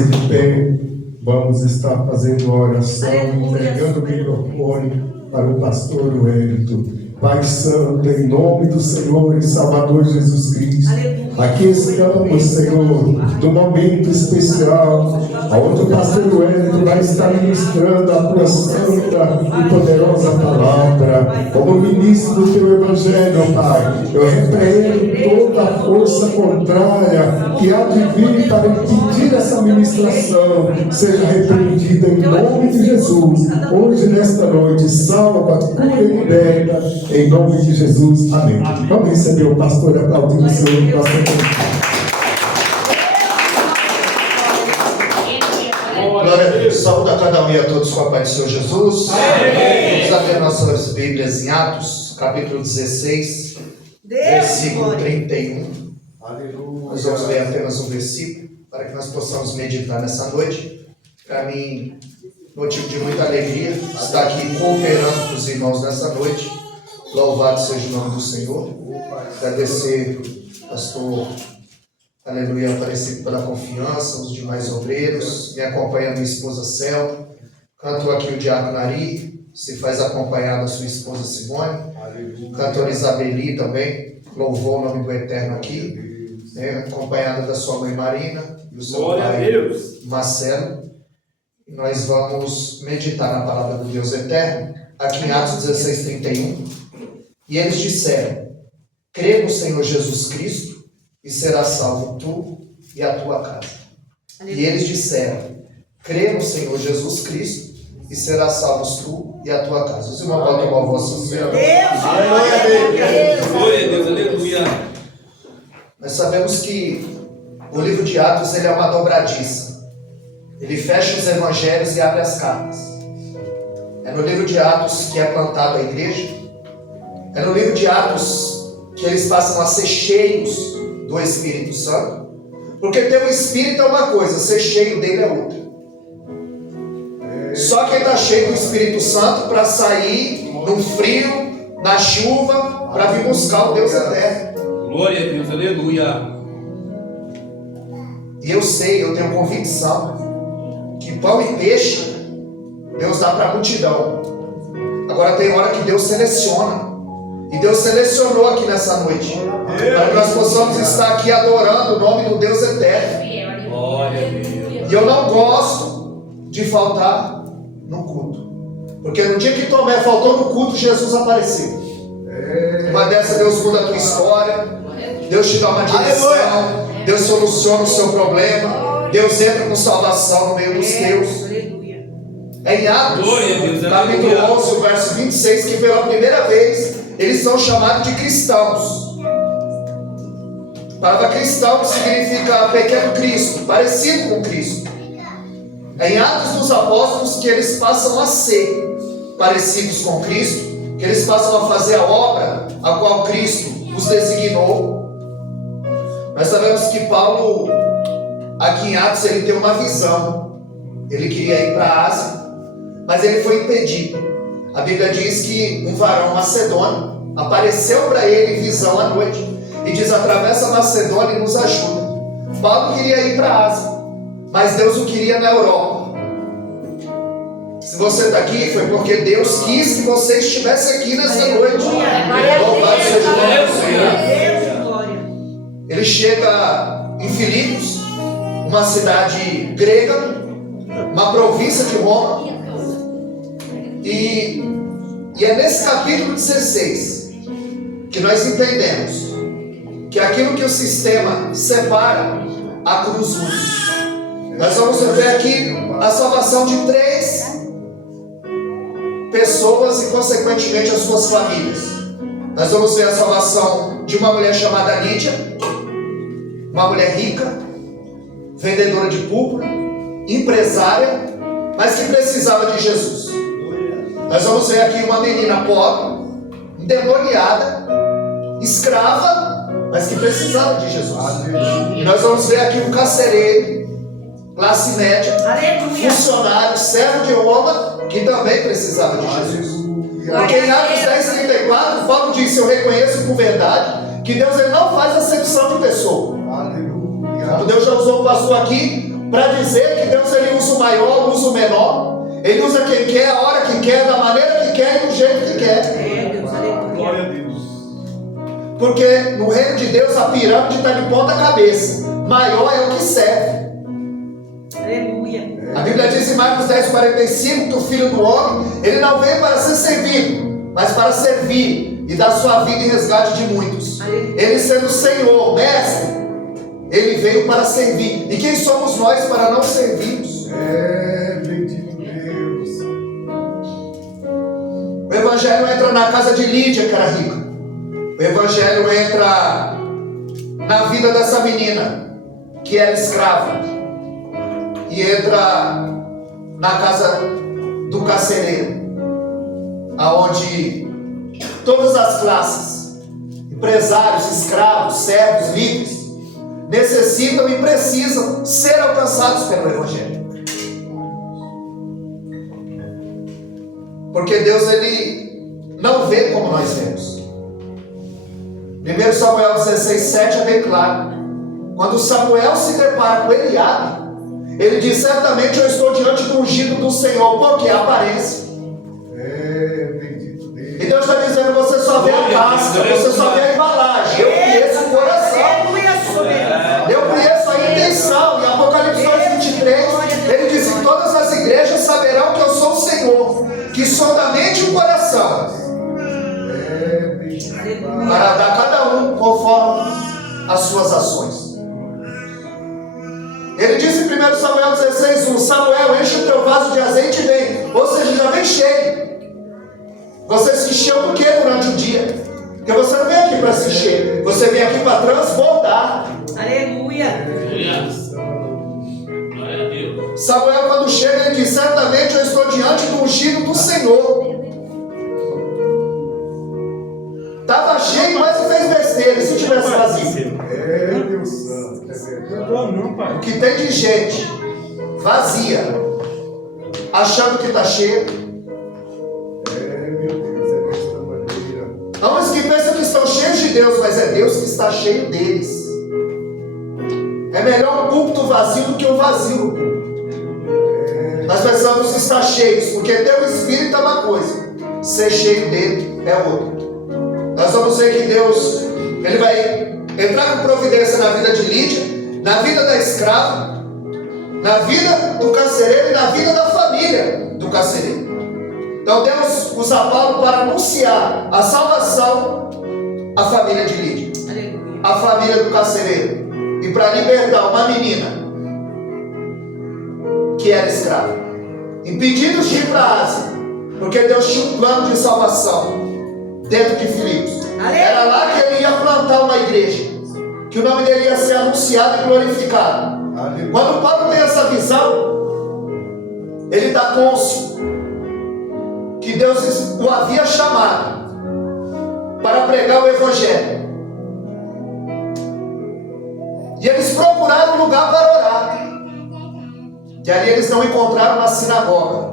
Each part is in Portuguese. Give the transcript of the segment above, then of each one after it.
Coloque-se de pé. Vamos estar fazendo a oração, entregando o microfone para o pastor Wellington. Pai Santo, em nome do Senhor e Salvador Jesus Cristo, aqui estamos, Senhor, num momento especial, onde o pastor Wellington vai estar ministrando a tua santa e poderosa palavra. Como ministro do teu Evangelho, Pai, eu repreendo toda a força contrária que há de vir para impedir essa ministração, seja repreendida em nome de Jesus. Hoje, nesta noite, salva, cura e liberta. Em nome de Jesus, amém. Vamos receber o pastor, aplaudindo o Senhor. Glória a Deus. Saúde a cada um e a todos com a paz do Senhor Jesus. Amém. Vamos abrir nossas Bíblias em Atos, capítulo 16, versículo 31. Aleluia. Nós vamos ler apenas um versículo para que nós possamos meditar nessa noite. Para mim, motivo de muita alegria estar aqui cooperando com os irmãos nessa noite. Louvado seja o nome do Senhor. Agradecer, pastor, aleluia, Aparecido, pela confiança, os demais obreiros. Me acompanha minha esposa Cel. Cantou aqui o diácono Ari, se faz acompanhar da sua esposa Simone. Cantora Isabeli também, louvou o nome do Eterno aqui, acompanhada da sua mãe Marina e o seu pai Marcelo. E nós vamos meditar na palavra do Deus Eterno, aqui em Atos 16, 31. E eles disseram: crê no Senhor Jesus Cristo e serás salvo tu e a tua casa. E eles disseram: crê no Senhor Jesus Cristo e serás salvo tu e a tua casa. Os irmãos podem tomar a voz social. Glória a Deus, aleluia. Nós sabemos que o livro de Atos ele é uma dobradiça. Ele fecha os evangelhos e abre as cartas. É no livro de Atos que é plantado a igreja. É no livro de Atos que eles passam a ser cheios do Espírito Santo. Porque ter o Espírito é uma coisa, ser cheio dele é outra. Só quem está cheio do Espírito Santo para sair no frio, na chuva, para vir buscar o Deus eterno. Glória a Deus, aleluia. E eu sei, eu tenho convicção que pão e peixe Deus dá para a multidão. Agora tem hora que Deus seleciona. E Deus selecionou aqui nessa noite para que nós possamos estar aqui adorando o nome do Deus eterno. Glória a Deus. E eu não gosto de faltar no culto, porque no dia que Tomé faltou no culto, Jesus apareceu. Uma dessa, Deus muda a tua história, Deus te dá uma direção, Deus soluciona o seu problema, Deus entra com salvação no meio dos teus. É em Atos, capítulo 11, o verso 26, que pela primeira vez eles são chamados de cristãos. A palavra cristão significa pequeno Cristo, parecido com Cristo. É em Atos dos Apóstolos que eles passam a ser parecidos com Cristo, que eles passam a fazer a obra a qual Cristo os designou. Nós sabemos que Paulo, aqui em Atos, ele tem uma visão. Ele queria ir para a Ásia, mas ele foi impedido. A Bíblia diz que um varão macedônio apareceu para ele em visão à noite e diz: atravessa a Macedônia e nos ajuda. Paulo queria ir para a Ásia, mas Deus o queria na Europa. Se você está aqui, foi porque Deus quis que você estivesse aqui nessa noite. Louvado seja o nome do Senhor. Ele chega em Filipos, uma cidade grega, uma província de Roma. E é nesse capítulo 16 que nós entendemos que aquilo que o sistema separa, a cruz une. Nós vamos ver aqui a salvação de 3 pessoas e consequentemente as suas famílias. Nós vamos ver a salvação de uma mulher chamada Lídia, uma mulher rica, vendedora de púrpura, empresária, mas que precisava de Jesus. Nós vamos ver aqui uma menina pobre, endemoniada, escrava, mas que precisava de Jesus. E nós vamos ver aqui um carcereiro, classe média, funcionário, servo de Roma, que também precisava de Jesus. Porque em Atos 10:34, Paulo disse: eu reconheço por verdade que Deus ele não faz acepção de pessoa. Como Deus já usou o pastor aqui, para dizer que Deus ele usa o maior, usa o menor. Ele usa quem quer, a hora que quer, da maneira que quer e do jeito que quer. Glória a Deus. Porque no reino de Deus a pirâmide está de ponta cabeça. Maior é o que serve. Aleluia. A Bíblia diz em Marcos 10:45 que o Filho do Homem, ele não veio para ser servido, mas para servir e dar sua vida em resgate de muitos. Ele sendo Senhor, Mestre, ele veio para servir. E quem somos nós para não servirmos? Bendito Deus. O Evangelho entra na casa de Lídia, que era rica. O Evangelho entra na vida dessa menina, que era escrava. E entra na casa do carcereiro, aonde todas as classes, empresários, escravos, servos, livres, necessitam e precisam ser alcançados pelo Evangelho. Porque Deus ele não vê como nós vemos. 1 Samuel 16:7 é bem claro. Quando Samuel se depara com Eliabe, ele diz: certamente eu estou diante do ungido do Senhor, porque é a aparência. Bendito Deus. E Deus está dizendo: você só vê a casca, você só vê a embalagem. Eu conheço o coração, eu conheço a intenção. Em Apocalipse 2:23, ele diz: e todas as igrejas saberão que eu sou o Senhor, que sonda a mente e o coração, para dar cada um conforme as suas ações. Ele disse em 1 Samuel 16:1: Samuel, enche o teu vaso de azeite e vem. Ou seja, já vem cheio. Você se encheu do que durante o dia? Porque você não vem aqui para se encher, você vem aqui para transbordar. Aleluia. Samuel, quando chega, ele diz: certamente eu estou diante do ungido do Senhor. Estava cheio, mas não fez besteira. E se tivesse vazio? Deus Santo, verdade. O que tem de gente vazia, achando que está cheio. Meu Deus, é desta maneira. Há uns que pensam que estão cheios de Deus, mas é Deus que está cheio deles. É melhor um púlpito vazio do que um vazio no púlpito. Nós precisamos estar cheios, porque ter o Espírito é uma coisa, ser cheio dele é outra. Nós vamos ver que Deus ele vai entrar com providência na vida de Lídia, na vida da escrava, na vida do carcereiro e na vida da família do carcereiro. Então Deus usa Paulo para anunciar a salvação à família de Lídia, à família do carcereiro, e para libertar uma menina que era escrava, impedidos de ir para a Ásia, porque Deus tinha um plano de salvação dentro de Filipos. Era lá que ele ia plantar uma igreja, que o nome dele ia ser anunciado e glorificado. Quando Paulo tem essa visão, ele dá cônscio que Deus o havia chamado para pregar o Evangelho. E eles procuraram um lugar para orar. E ali eles não encontraram uma sinagoga,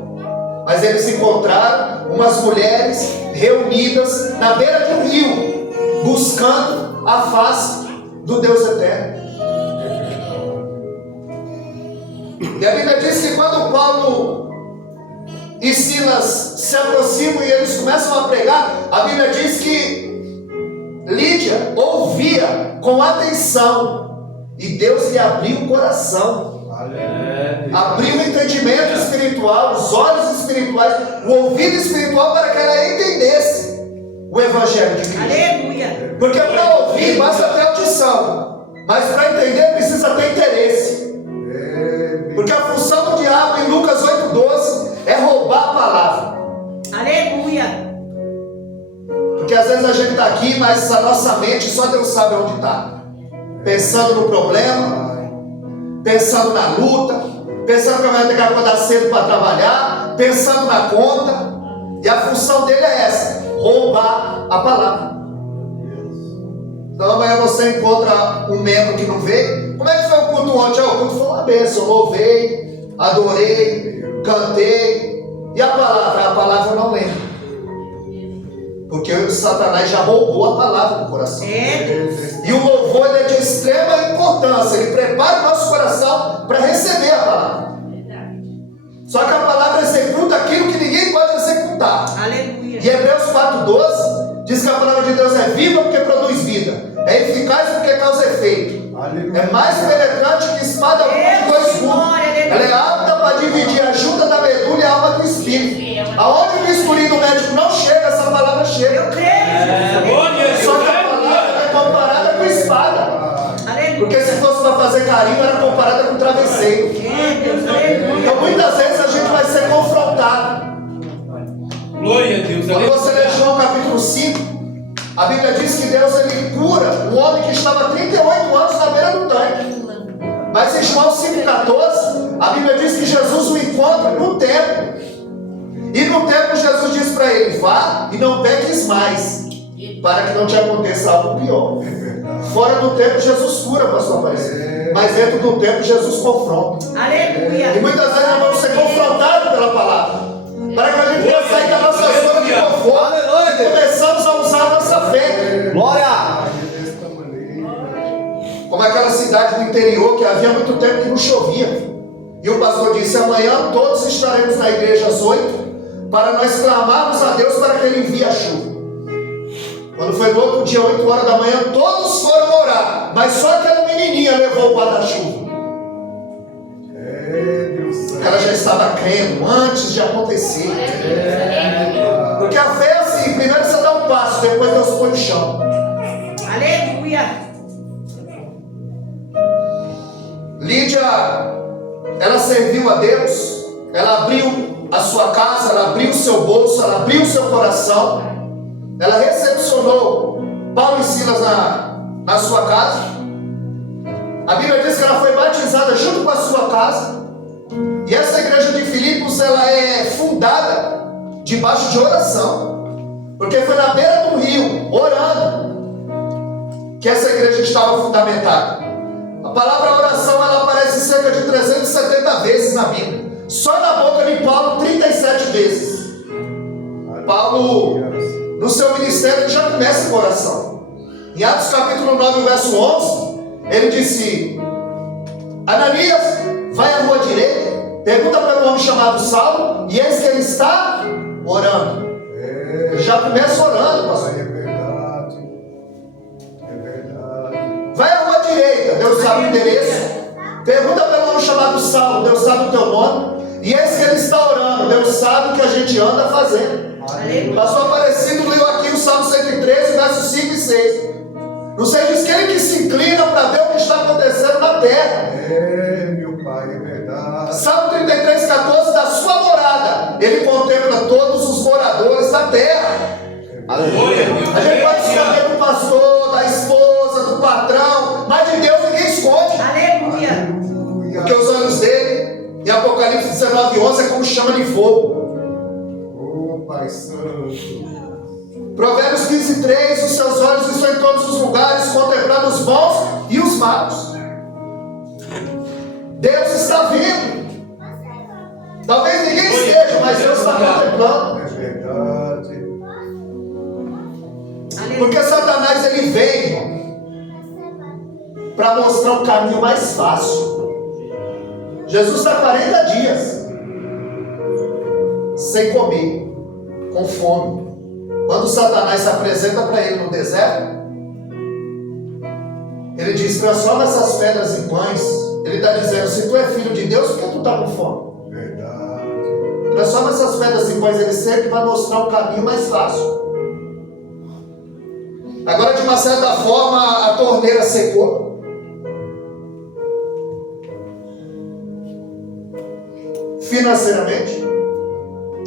mas eles encontraram umas mulheres reunidas na beira de um rio, buscando a face do Deus eterno. E a Bíblia diz que quando Paulo e Silas se aproximam e eles começam a pregar, a Bíblia diz que Lídia ouvia com atenção e Deus lhe abriu o coração. Abriu o entendimento espiritual, os olhos espirituais, o ouvido espiritual, para que ela entendesse o Evangelho de Cristo. Aleluia. Porque para ouvir basta ter audição, mas para entender precisa ter interesse. Porque a função do diabo em Lucas 8:12 é roubar a palavra. Aleluia. Porque às vezes a gente está aqui, mas a nossa mente só Deus sabe onde está. Pensando no problema, pensando na luta, pensando que vai ter que acordar cedo para trabalhar, pensando na conta. E a função dele é essa: roubar a palavra. Então amanhã você encontra um membro que não veio. Como é que foi o culto ontem? O culto foi uma bênção. Eu louvei, adorei, cantei. E a palavra? A palavra eu não lembro. Porque Satanás já roubou a palavra do coração. E o louvor ele é de extrema importância. Ele prepara o nosso coração para receber a palavra. Só que a palavra executa aquilo que ninguém pode executar. Aleluia. E Hebreus 4,12 diz que a palavra de Deus é viva porque produz vida, é eficaz porque causa efeito, é mais penetrante que espada de dois gumes. Ela é apta para dividir a junta da medula e a alma do espírito. Aonde o bisturi do médico não chega, essa palavra chega. Eu creio. Só que a palavra é comparada com espada. Porque se fosse para fazer carinho, era comparada com travesseiro. Então muitas vezes a gente vai ser confrontado. Glória a Deus. Quando você lê João capítulo 5, a Bíblia diz que Deus ele cura um homem que estava 38 anos na beira do tanque. Mas em João 5,14, a Bíblia diz que Jesus o encontra no templo. E no templo Jesus diz para ele: vá e não peques mais, para que não te aconteça algo pior. Fora do templo Jesus cura, pastor Aparecido. Mas dentro do templo Jesus confronta. Aleluia. E muitas vezes nós vamos ser confrontados pela palavra, para que a gente possa sair da nossa zona de conforto e começamos a usar a nossa fé. Glória! Como aquela cidade do interior que havia muito tempo que não chovia. E o pastor disse: amanhã todos estaremos na igreja às 8 para nós clamarmos a Deus para que Ele envie a chuva. Quando foi no outro dia, 8 horas da manhã, todos foram orar, mas só aquela menininha levou o guarda-chuva. Porque ela já estava crendo antes de acontecer. Porque a fé é assim: primeiro você dá um passo, depois Deus põe no chão. Aleluia. Lídia, ela serviu a Deus, ela abriu a sua casa, ela abriu o seu bolso, ela abriu o seu coração, ela recepcionou Paulo e Silas na sua casa. A Bíblia diz que ela foi batizada junto com a sua casa. E essa igreja de Filipos, ela é fundada debaixo de oração, porque foi na beira do rio, orando, que essa igreja estava fundamentada. A palavra oração, ela aparece cerca de 370 vezes na Bíblia. Só na boca de Paulo, 37 vezes. Paulo, no seu ministério, ele já começa com oração. Em Atos capítulo 9, verso 11, ele disse: Ananias, vai à rua direita, pergunta para um homem chamado Saulo, e eis que ele está orando. Ele já começa orando, pastor. Vai à rua direita, Deus sabe o endereço. Pergunta para um homem chamado Saulo, Deus sabe o teu nome. E eis que ele está orando, Deus sabe o que a gente anda fazendo. Pastor Aparecido leu aqui o Salmo 113, versos 5 e 6. Não seja diz que ele que se inclina para ver o que está acontecendo na terra. Meu Pai, é verdade. Salmo 33, 14, da sua morada, ele contempla todos os moradores da terra. Aleluia. A gente pode esconder do pastor, da esposa, do patrão, mas de Deus ninguém esconde. Aleluia. Porque os olhos dele, em Apocalipse 19, 11, é como chama de fogo. Oh, Pai Santo. Provérbios 15, 3, os seus olhos estão em todos os lugares, contemplando os bons e os maus. Deus está vendo. Talvez ninguém esteja, mas Deus está contemplando. É verdade. Porque Satanás ele vem para mostrar um caminho mais fácil. Jesus está 40 dias sem comer, com fome. Quando Satanás se apresenta para ele no deserto, ele diz: transforma essas pedras em pães. Ele está dizendo: se tu é filho de Deus, por que tu está com fome? Verdade. Transforma essas pedras em pães. Ele sempre vai mostrar um caminho mais fácil. Agora, de uma certa forma, a torneira secou. Financeiramente.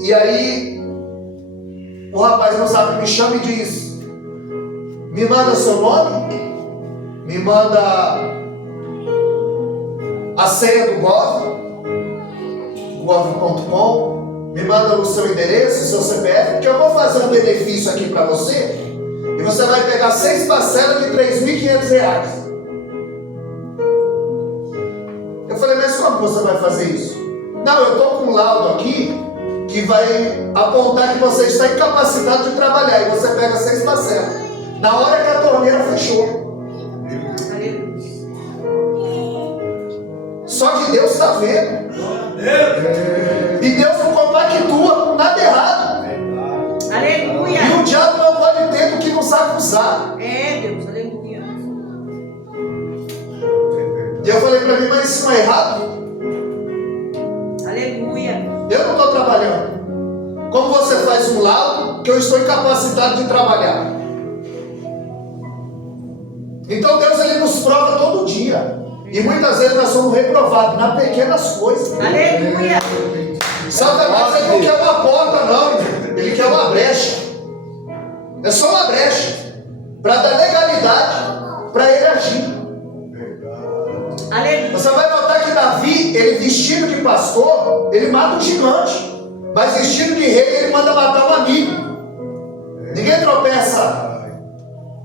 E aí o rapaz no zap me chama e diz: me manda seu nome, me manda a senha do gov.com, me manda o seu endereço, o seu CPF, porque eu vou fazer um benefício aqui para você, e você vai pegar 6 parcelas de R$3.500. Eu falei: mas como você vai fazer isso? Não, eu estou com um laudo aqui que vai apontar que você está incapacitado de trabalhar, e você pega 6 parcelas. Na hora que a torneira fechou. Só que Deus está vendo. E Deus não compactua com nada errado. Aleluia. E o diabo não pode ter do que nos acusar. É, Deus, aleluia. E eu falei para mim, mas isso não é errado? Aleluia. Eu não estou trabalhando. Como você faz um laudo que eu estou incapacitado de trabalhar? Então Deus ele nos prova todo dia. E muitas vezes nós somos reprovados nas pequenas coisas. Aleluia. Satanás ele não quer uma porta, não. Ele quer uma brecha. É só uma brecha para dar legalidade para ele agir. Aleluia. Você vai notar que Davi, ele vestido de pastor, ele mata um gigante. Mas vestido de rei, ele manda matar um amigo. Ninguém tropeça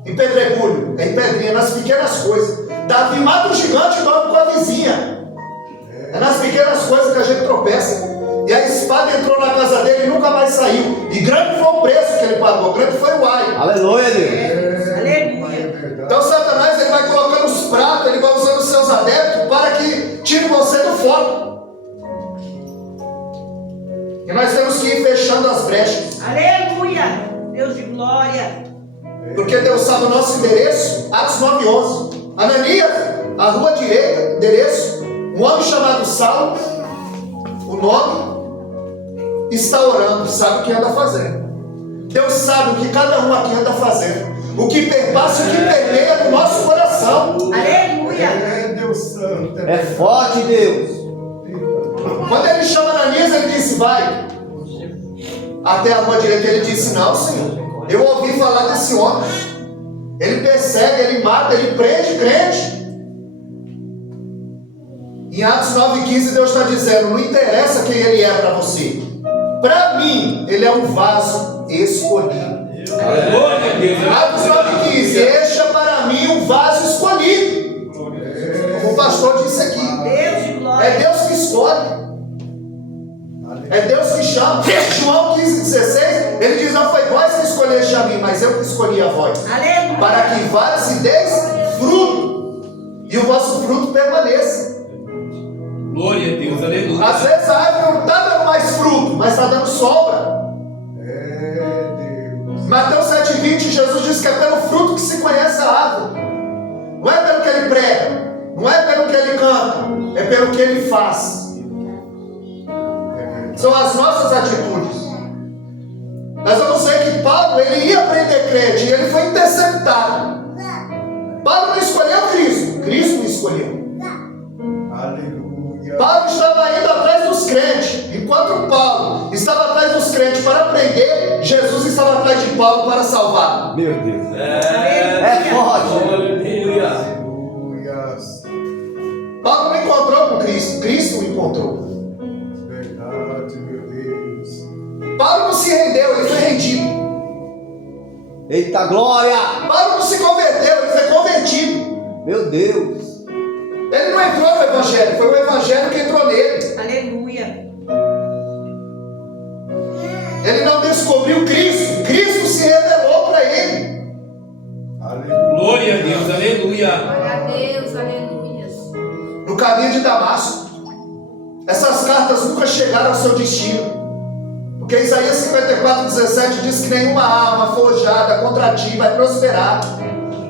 em pedregulho, é em pedrinha, nas pequenas coisas. Davi mata um gigante e dorme com a vizinha. É nas pequenas coisas que a gente tropeça. E a espada entrou na casa dele e nunca mais saiu. E grande foi o preço que ele pagou, grande foi o ai. Aleluia, Deus. Aleluia. Então Satanás ele vai colocando os pratos, ele vai usando os seus adeptos para que tire você do foco. E nós temos que ir fechando as brechas. Aleluia. Deus de glória. Porque Deus sabe o nosso endereço. Atos 9:11. Ananias, a rua direita, endereço. Um homem chamado Saulo, o nome, está orando, sabe o que anda fazendo. Deus sabe o que cada um aqui anda fazendo. O que perpassa, o que permeia no nosso coração. Aleluia. Deus Santo. É forte, Deus. Quando ele chama Ananias, ele disse, vai até a rua direita. Ele disse, não, Senhor, eu ouvi falar desse homem. Ele persegue, ele mata, ele prende crente. Em Atos 9:15 Deus está dizendo, não interessa quem ele é para você. Para mim, ele é um vaso escolhido. Atos 9:15, este é para mim um vaso escolhido. Como o pastor disse aqui. Deus de glória. É Deus que escolhe. É Deus que chama. João 15:16, ele diz, não foi vós que escolheste a mim, mas eu que escolhi a vós. Aleluia. Para que vades e deis fruto, e o vosso fruto permaneça. Glória a Deus, aleluia. Às vezes a árvore não está dando mais fruto, mas está dando sombra. Mateus 7:20, Jesus diz que é pelo fruto que se conhece a árvore. Não é pelo que ele prega, não é pelo que ele canta, é pelo que ele faz. São as nossas atitudes. Nós vamos ver que Paulo, ele ia prender crente e ele foi interceptado. Paulo não escolheu Cristo, Cristo o escolheu. Paulo estava indo atrás dos crentes. Enquanto Paulo estava atrás dos crentes para prender, Jesus estava atrás de Paulo para salvar. Meu Deus. É forte. Aleluia. Paulo não encontrou com Cristo, Cristo o encontrou. Verdade, meu Deus. Paulo não se rendeu, ele foi rendido. Eita glória. Paulo não se converteu, ele foi convertido. Meu Deus. Ele não entrou no Evangelho, foi o Evangelho que entrou nele. Aleluia. Ele não descobriu Cristo, Cristo se revelou para ele. Glória a Deus, aleluia. Glória a Deus, aleluia. No caminho de Damasco. Essas cartas nunca chegaram ao seu destino. Porque Isaías 54:17 diz que nenhuma alma forjada contra ti vai prosperar.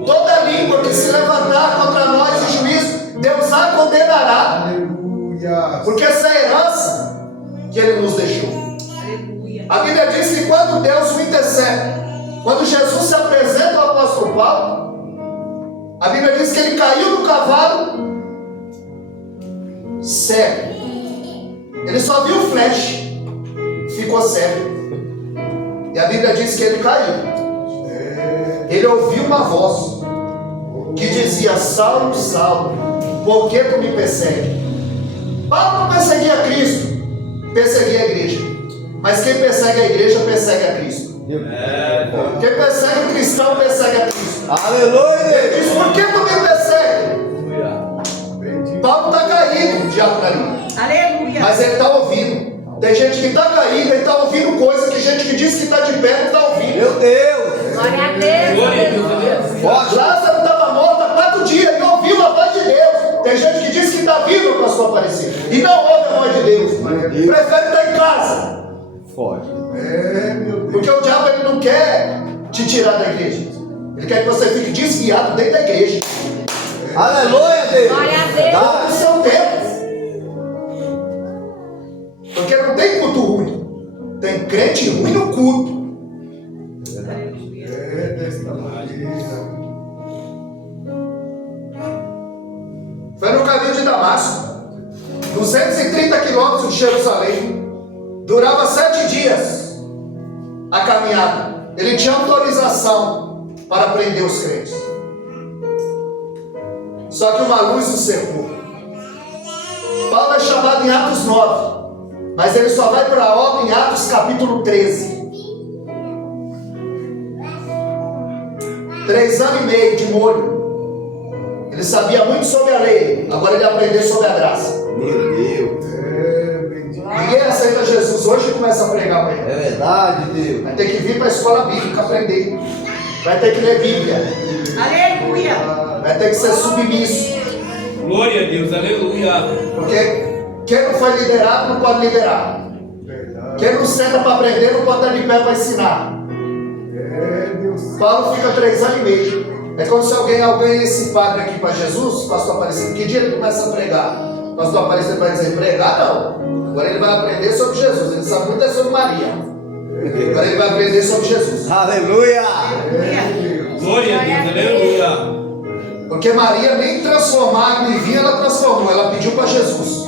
Toda língua que se levantar contra nós em juízo, Deus a condenará. Aleluia. Porque essa é a herança que Ele nos deixou. Aleluia. A Bíblia diz que quando Deus o intercede, quando Jesus se apresenta ao apóstolo Paulo, a Bíblia diz que ele caiu do cavalo cego. Ele só viu o flash, ficou cego. E a Bíblia diz que ele caiu. Ele ouviu uma voz que dizia, Saulo, Saulo, por que tu me persegue? Paulo não perseguia Cristo, perseguia a igreja. Mas quem persegue a igreja, persegue a Cristo. Quem persegue o cristão, persegue a Cristo. Aleluia. Ele diz, por que tu me persegue? Paulo está caído, o diabo está ali. Aleluia. Mas ele está ouvindo. Tem gente que está caída e está ouvindo coisa que gente que diz que está de pé não está ouvindo. Meu Deus. Glória a Deus. Glória a Deus, aleluia. Forte. Lázaro estava morto há 4 dias e ouviu a voz de Deus. Tem gente que diz que está vivo para sua aparecer e não ouve a voz de Deus. Prefere estar em casa. Forte. Porque o diabo ele não quer te tirar da igreja. Ele quer que você fique desviado dentro da igreja. Aleluia, Deus. Glória a Deus. Dá o seu tempo. Porque não tem culto ruim. Tem crente ruim no culto. Foi no caminho de Damasco, 230 quilômetros de Jerusalém. Durava 7 dias a caminhada. Ele tinha autorização para prender os crentes. Só que uma luz o cercou. Paulo é chamado em Atos 9, mas ele só vai para a obra em Atos capítulo 13. 3 anos e meio de molho. Ele sabia muito sobre a lei, agora ele aprendeu sobre a graça. Meu Deus. Ninguém aceita Jesus hoje e começa a pregar para ele. É verdade, Deus. Vai ter que vir para a escola bíblica aprender. Vai ter que ler Bíblia. Aleluia. Vai ter que ser submisso. Glória a Deus, aleluia. Porque quem não foi liderado não pode liderar. Quem não senta para aprender não pode estar de pé para ensinar. Paulo fica 3 anos e meio. É como se alguém esse padre aqui para Jesus, pastor Aparecido, que dia ele começa a pregar? Pastor Aparecido vai dizer, pregar não. Agora ele vai aprender sobre Jesus. Ele sabe muito sobre Maria. Agora ele vai aprender sobre Jesus. Aleluia. Glória a Deus, aleluia. Porque Maria nem transformar água em vinho ela transformou, ela pediu para Jesus.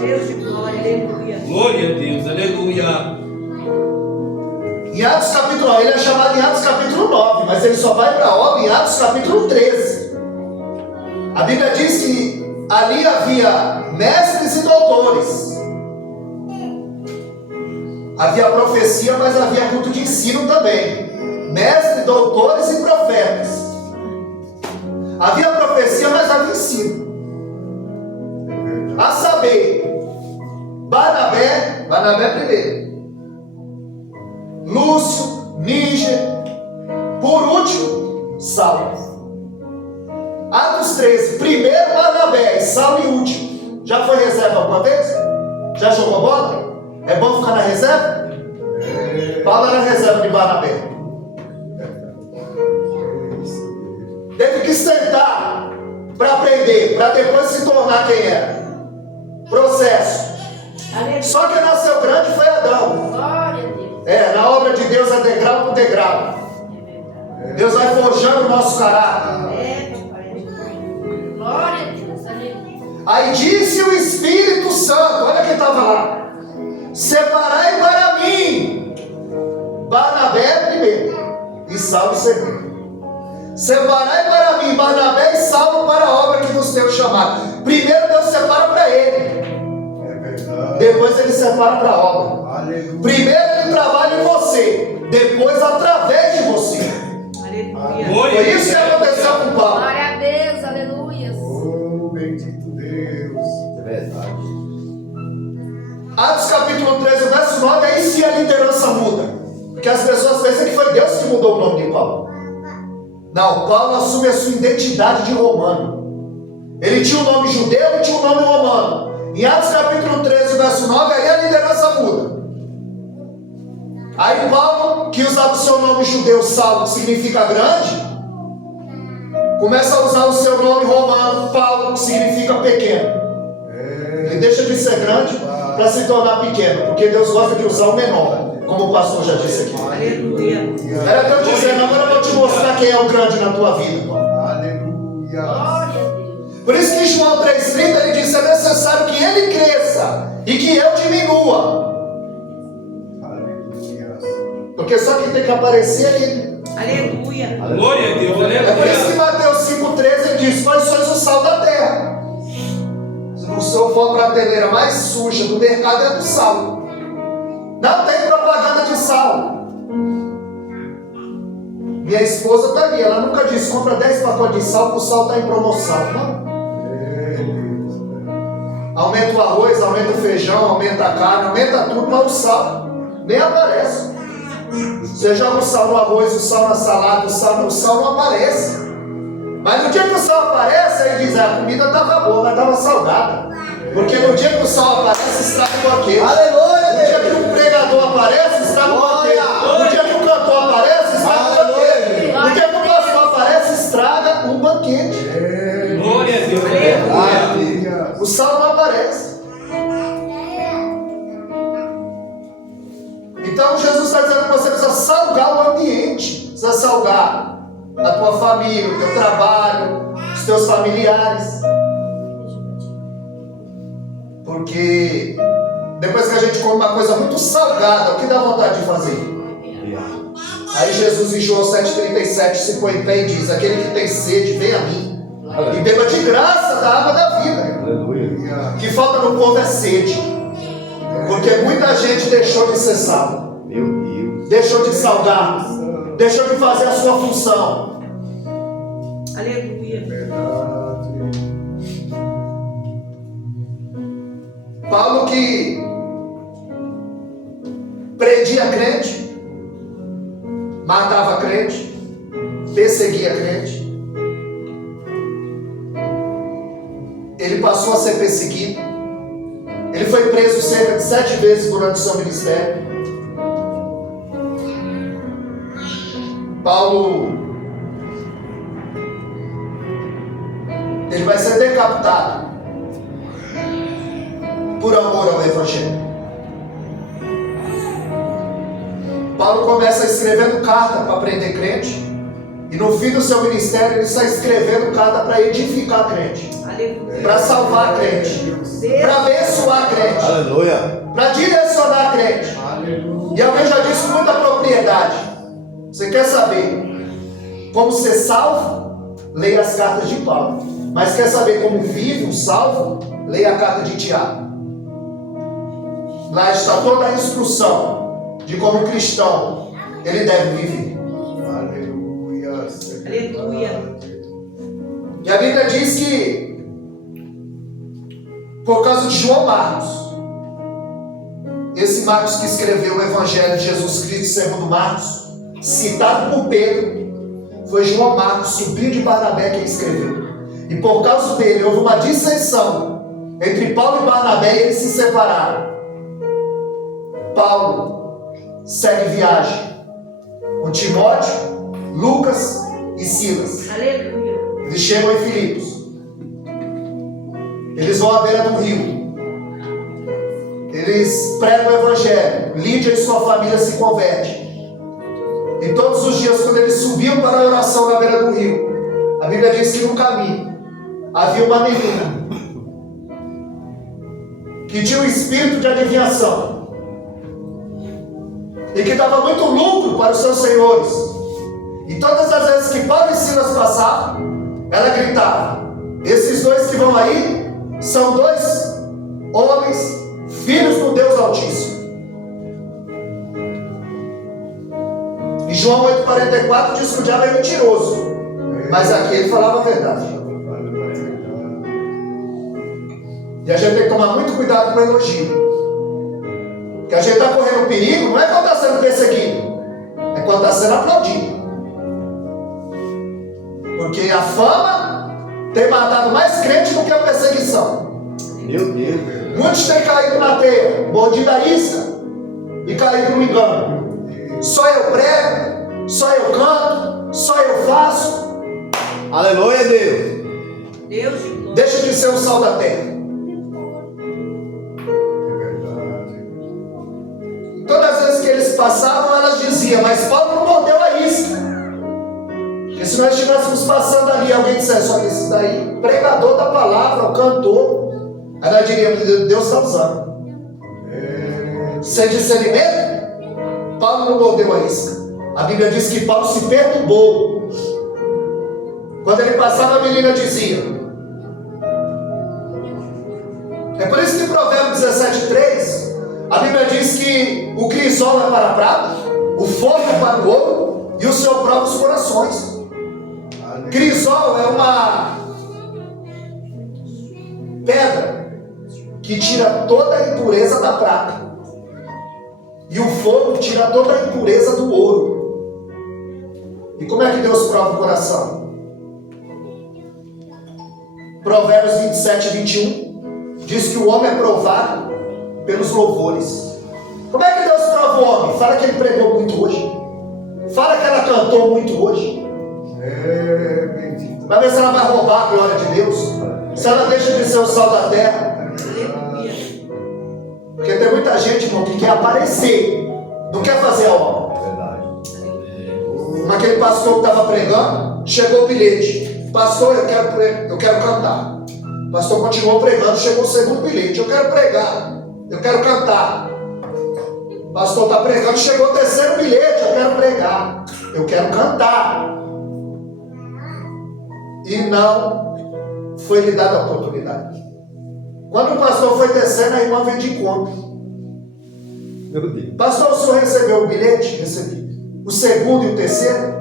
Deus de glória, aleluia. Glória a Deus, aleluia. Em Atos capítulo 1, ele é chamado em Atos capítulo 9, mas ele só vai para a obra em Atos capítulo 13. A Bíblia diz que ali havia mestres e doutores. Havia profecia, mas havia culto de ensino também. Mestres, doutores e profetas. Havia profecia, mas havia ensino. A saber, Barnabé primeiro, Lúcio, Níger, por último, Saulo. Atos 13, primeiro Barnabé, Saulo e último. Já foi reserva alguma vez? Já jogou bola? É bom ficar na reserva? Paulo era reserva de Barnabé. Teve que sentar para aprender, para depois se tornar quem era. Processo. Só que nasceu grande foi Adão. Glória a Deus. Na obra de Deus é degrau por degrau. Deus vai forjando o nosso caráter. Glória a Deus. Aleluia. Aí disse o Espírito Santo, olha quem estava lá: separai para mim Barnabé primeiro e Saulo segundo. Separai para mim Barnabé e Saulo para a obra que vos tenho chamado. Primeiro Deus separa para ele, depois ele separa para a obra. Primeiro ele trabalha em você, depois através de você. Aleluia. Glória a Foi isso que Deus. aconteceu com Paulo. Glória a Deus. Aleluia. Bendito Deus. É verdade. Atos capítulo 13, verso 9, aí sim a liderança muda. Porque as pessoas pensam que foi Deus que mudou o nome de Paulo. Não, Paulo assume a sua identidade de romano. Ele tinha o nome judeu e tinha o nome romano. Em Atos capítulo 13, verso 9, aí a liderança muda. Aí Paulo, que usava o seu nome judeu Saulo, que significa grande, começa a usar o seu nome romano Paulo, que significa pequeno. Ele deixa de ser grande para se tornar pequeno, porque Deus gosta de usar o menor, como o pastor já disse aqui. Aleluia. Era Deus dizendo, agora eu vou te mostrar quem é o grande na tua vida. Aleluia. Glória a Deus. Por isso que João 3,30 ele diz, é necessário que ele cresça e que eu diminua. Aleluia. Porque só quem tem que aparecer é ele. Aleluia. Glória a Deus, É por isso que aleluia. Mateus 5,13 ele diz, vós sois o sal da terra. Se não for a prateleira mais suja do mercado é do sal. Não tem propaganda de sal. Minha esposa está ali, ela nunca disse, compra 10 pacotes de sal, que o sal está em promoção. Não. Aumenta o arroz, aumenta o feijão, aumenta a carne, aumenta tudo, mas o sal nem aparece. Você joga o sal no arroz, o sal na salada, o sal não aparece. Mas no dia que o sal aparece, aí diz, a comida estava boa, mas estava salgada. Porque no dia que o sal aparece, estraga o banquete. Aleluia, No dia Deus. que o pregador aparece, estraga o banquete. No dia que o cantor aparece, estraga o banquete. No dia que o pastor aparece, estraga o banquete. Glória a Deus. Aleluia. O sal não aparece. Então Jesus está dizendo que você precisa salgar o ambiente. Precisa salgar a tua família, o teu trabalho, os teus familiares. Porque depois que a gente come uma coisa muito salgada, o que dá vontade de fazer? Aí Jesus em João 7,37 se põe em pé e diz: aquele que tem sede, vem a mim e beba de graça da água da vida. Aleluia. O que falta no povo é sede. Porque muita gente deixou de ser sal, Meu Deus. deixou de salgar, deixou de fazer a sua função. Aleluia. Paulo que prendia crente, matava crente, perseguia crente. Ele passou a ser perseguido. Ele foi preso cerca de 7 vezes durante o seu ministério. Paulo, ele vai ser decapitado por amor ao Evangelho. Paulo começa escrevendo carta para prender crente, e no fim do seu ministério ele está escrevendo carta para edificar crente, para salvar crente, para abençoar crente, Aleluia. para direcionar crente. E alguém já disse com muita propriedade: você quer saber como ser salvo? Leia as cartas de Paulo. Mas quer saber como vive um salvo? Leia a carta de Tiago. Lá está toda a instrução de como o cristão ele deve viver. Aleluia. E a Bíblia diz que, por causa de João Marcos, esse Marcos que escreveu o Evangelho de Jesus Cristo segundo Marcos, citado por Pedro, foi João Marcos, sobrinho de Barnabé, quem escreveu. E por causa dele houve uma dissensão entre Paulo e Barnabé, e eles se separaram. Paulo segue viagem com Timóteo, Lucas e Silas. Aleluia. Eles chegam em Filipos. Eles vão à beira do rio. Eles pregam o Evangelho. Lídia e sua família se convertem. E todos os dias, quando eles subiam para a oração na beira do rio, a Bíblia diz que no caminho havia uma menina que tinha um espírito de adivinhação e que dava muito lucro para os seus senhores. E todas as vezes que Paulo e Silas passavam, ela gritava: esses dois que vão aí são 2 homens, filhos do Deus Altíssimo. E João 8,44 diz que o diabo é mentiroso, mas aqui ele falava a verdade. E a gente tem que tomar muito cuidado com o elogio. Porque a gente está correndo perigo, não é quando está sendo perseguido, é quando está sendo aplaudido. Porque a fama tem matado mais crente do que a perseguição. Meu Deus. Muitos têm caído na teia, mordido a isca e caído no engano. Só eu prego, só eu canto, só eu faço. Aleluia, Deus. Deus de glória. Deixa de ser o sal da terra. Todas as vezes que eles passavam, elas diziam: mas Paulo não mordeu a isca. Porque se nós estivéssemos passando ali, alguém dissesse: olha, esse daí, pregador da palavra, o cantor, aí nós diríamos: Deus está usando. Sem discernimento, Paulo não mordeu a isca. A Bíblia diz que Paulo se perturbou. Quando ele passava, a menina dizia. É por isso que em Provérbios 17,3, a Bíblia diz que o crisol é para a prata, o fogo é para o ouro, e o Senhor prova os corações. Crisol é uma pedra que tira toda a impureza da prata. E o fogo tira toda a impureza do ouro. E como é que Deus prova o coração? Provérbios 27 e 21 diz que o homem é provado pelos louvores. Como é que Deus prova o homem? Fala que ele pregou muito hoje. Fala que ela cantou muito hoje. Vai ver se ela vai roubar a glória de Deus. Se ela deixa de ser o sal da terra. Porque tem muita gente, irmão, que quer aparecer, não quer fazer a obra. Aquele pastor que estava pregando, chegou o bilhete. Pastor, eu quero cantar. O pastor continuou pregando, chegou o segundo bilhete. Eu quero pregar, eu quero cantar. O pastor está pregando, chegou o terceiro bilhete. Eu quero pregar, eu quero cantar. E não foi lhe dada a oportunidade. Quando o pastor foi descendo, a irmã veio de encontro. Meu Deus. Pastor, o senhor recebeu o bilhete? Recebi. O segundo e o terceiro?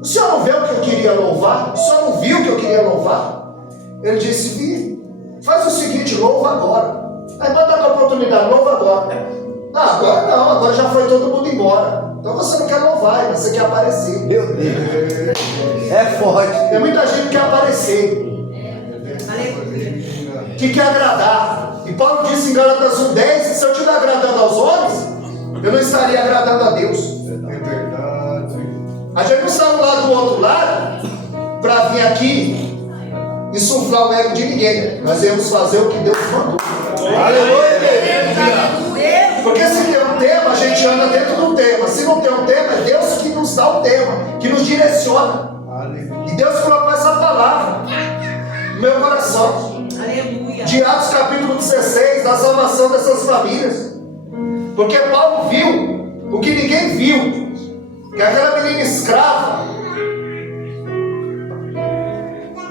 O senhor não viu que eu queria louvar? O senhor não viu que eu queria louvar? Ele disse, vi. Faz o seguinte, louva agora. Aí manda a oportunidade, louva agora. Não, agora não, agora já foi todo mundo embora. Então você não quer louvar, você quer aparecer. Meu Deus. É forte. Tem muita gente que quer aparecer, que quer agradar. E Paulo disse em Gálatas 1:10, se eu estiver agradando aos homens, eu não estaria agradando a Deus. É verdade. A gente não saiu lá do outro lado para vir aqui insuflar o ego de ninguém. Nós íamos fazer o que Deus mandou. Aleluia, Deus. Porque se tem um tema, a gente anda dentro do tema. Se não tem um tema, é Deus que nos dá o tema, que nos direciona. Aleluia. E Deus colocou essa palavra no meu coração. Aleluia. De Atos capítulo 16, da salvação dessas famílias. Porque Paulo viu o que ninguém viu, que aquela menina escrava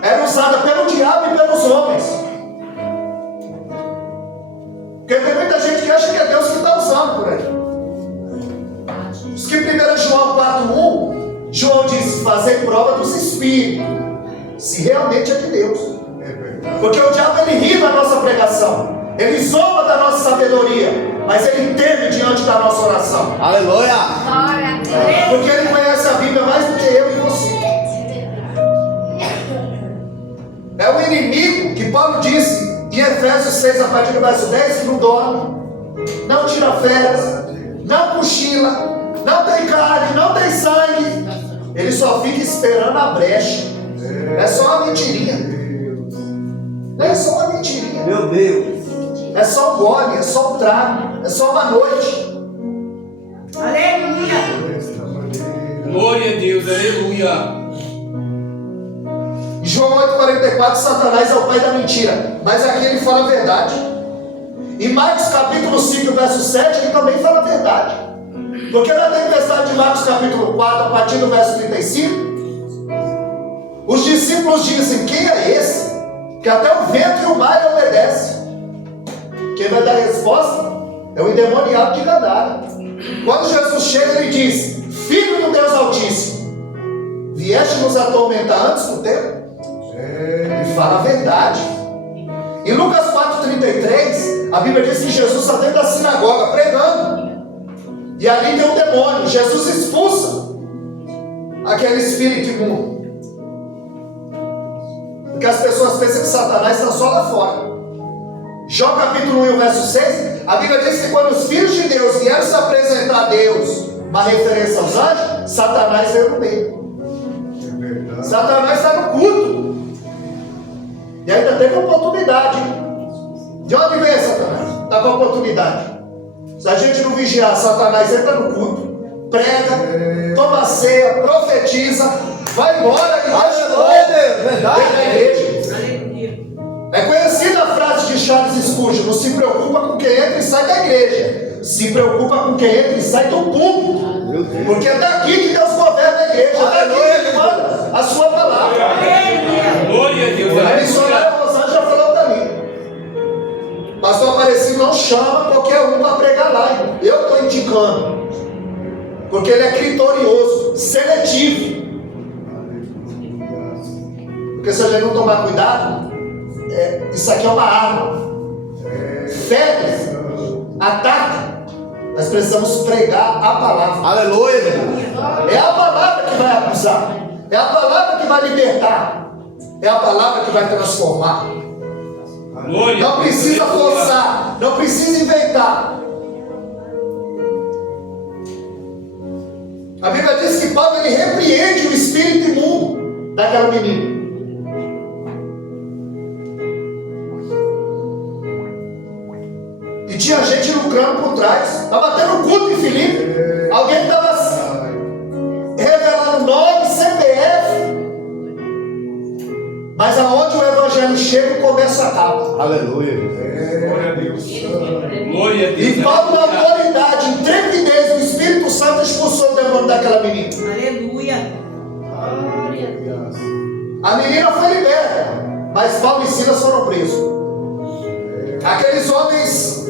era usada pelo diabo e pelos homens. Porque tem muita gente que acha que é Deus que está usando por aí. Diz que 1 João 4:1, João diz, fazer prova dos espíritos, se realmente é de Deus. É verdade. Porque o diabo ele ri da nossa pregação, ele zomba da nossa sabedoria, mas ele teme diante da nossa oração. Aleluia. Glória a Deus. Porque ele conhece a Bíblia mais do que eu e você. É o inimigo que Paulo disse em Efésios 6, a partir do verso 10, que não dorme, não tira férias, não cochila, não tem carne, não tem sangue. Ele só fica esperando a brecha. É só uma mentirinha. É só uma mentirinha. Meu Deus. É só um gole, é só um trago, é só uma noite. Aleluia. Desta maneira. Glória a Deus, aleluia. Em João 8,44, Satanás é o pai da mentira, mas aqui ele fala a verdade. Em Marcos capítulo 5, verso 7, ele também fala a verdade. Porque na tempestade de Marcos capítulo 4, a partir do verso 35, os discípulos dizem, quem é esse? Que até o vento e o mar lhe obedecem. Quem vai dar a resposta é o endemoniado de Gadara. Quando Jesus chega, ele diz, Filho do Deus Altíssimo, vieste nos atormentar antes do tempo? E fala a verdade. Em Lucas 4,33, a Bíblia diz que Jesus está dentro da sinagoga pregando. E ali tem um demônio. Jesus expulsa aquele espírito imundo. Porque as pessoas pensam que Satanás está só lá fora. João capítulo 1, verso 6, a Bíblia diz que quando os filhos de Deus vieram se apresentar a Deus, uma referência aos anjos, Satanás veio no meio. É verdade. Satanás está no culto. E ainda teve oportunidade. De onde vem Satanás? Está com oportunidade. Se a gente não vigiar, Satanás entra no culto, prega, toma ceia, profetiza, vai embora e deixa Aleluia, Deus. Verdade. dentro da igreja. Aleluia. É conhecida a frase de Charles Spurgeon: não se preocupa com quem entra e sai da igreja, se preocupa com quem entra e sai do púlpito. Meu Deus. Porque é daqui que Deus governa a igreja, é daqui que Ele manda a sua palavra. Glória a Deus, A aleluia. missionária Rosana já falou para mim. Pastor Aparecido não chama qualquer um para pregar lá, irmão. Eu estou indicando. Porque ele é criterioso, seletivo. Porque se a gente não tomar cuidado, isso aqui é uma arma. fere, ataca, nós precisamos pregar a palavra. Aleluia, verdade. É a palavra que vai acusar, é a palavra que vai libertar, é a palavra que vai transformar. Glória. Não precisa forçar, não precisa inventar. A Bíblia diz que Paulo ele repreende o espírito imundo daquela menina. E tinha gente lucrando por trás. Estava tendo culto em Filipe. Alguém estava revelando nome, CPF. Mas aonde o evangelho chega, o comércio acaba. Aleluia. Glória a Deus. Glória a Deus. E Paulo, na autoridade, intrepidez do Espírito Santo, expulsou o demônio daquela menina. Aleluia. A menina foi liberta, mas Paulo e Silas foram presos. Aqueles homens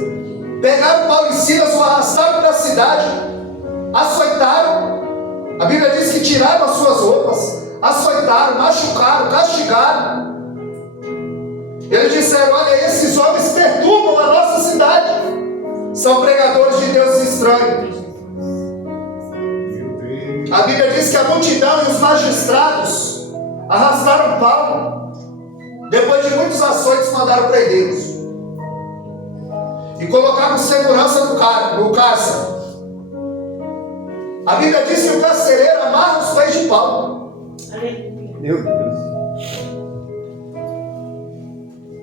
pegaram Paulo e Silas, o arrastaram para a cidade, açoitaram. A Bíblia diz que tiraram as suas roupas, açoitaram, machucaram, castigaram. Eles disseram: olha, esses homens perturbam a nossa cidade, são pregadores de deuses estranhos. A Bíblia diz que a multidão e os magistrados arrastaram Paulo. Depois de muitos açoites, mandaram prendê-los e colocaram segurança no cárcere. A Bíblia diz que o carcereiro amarra os pés de Paulo. Meu Deus.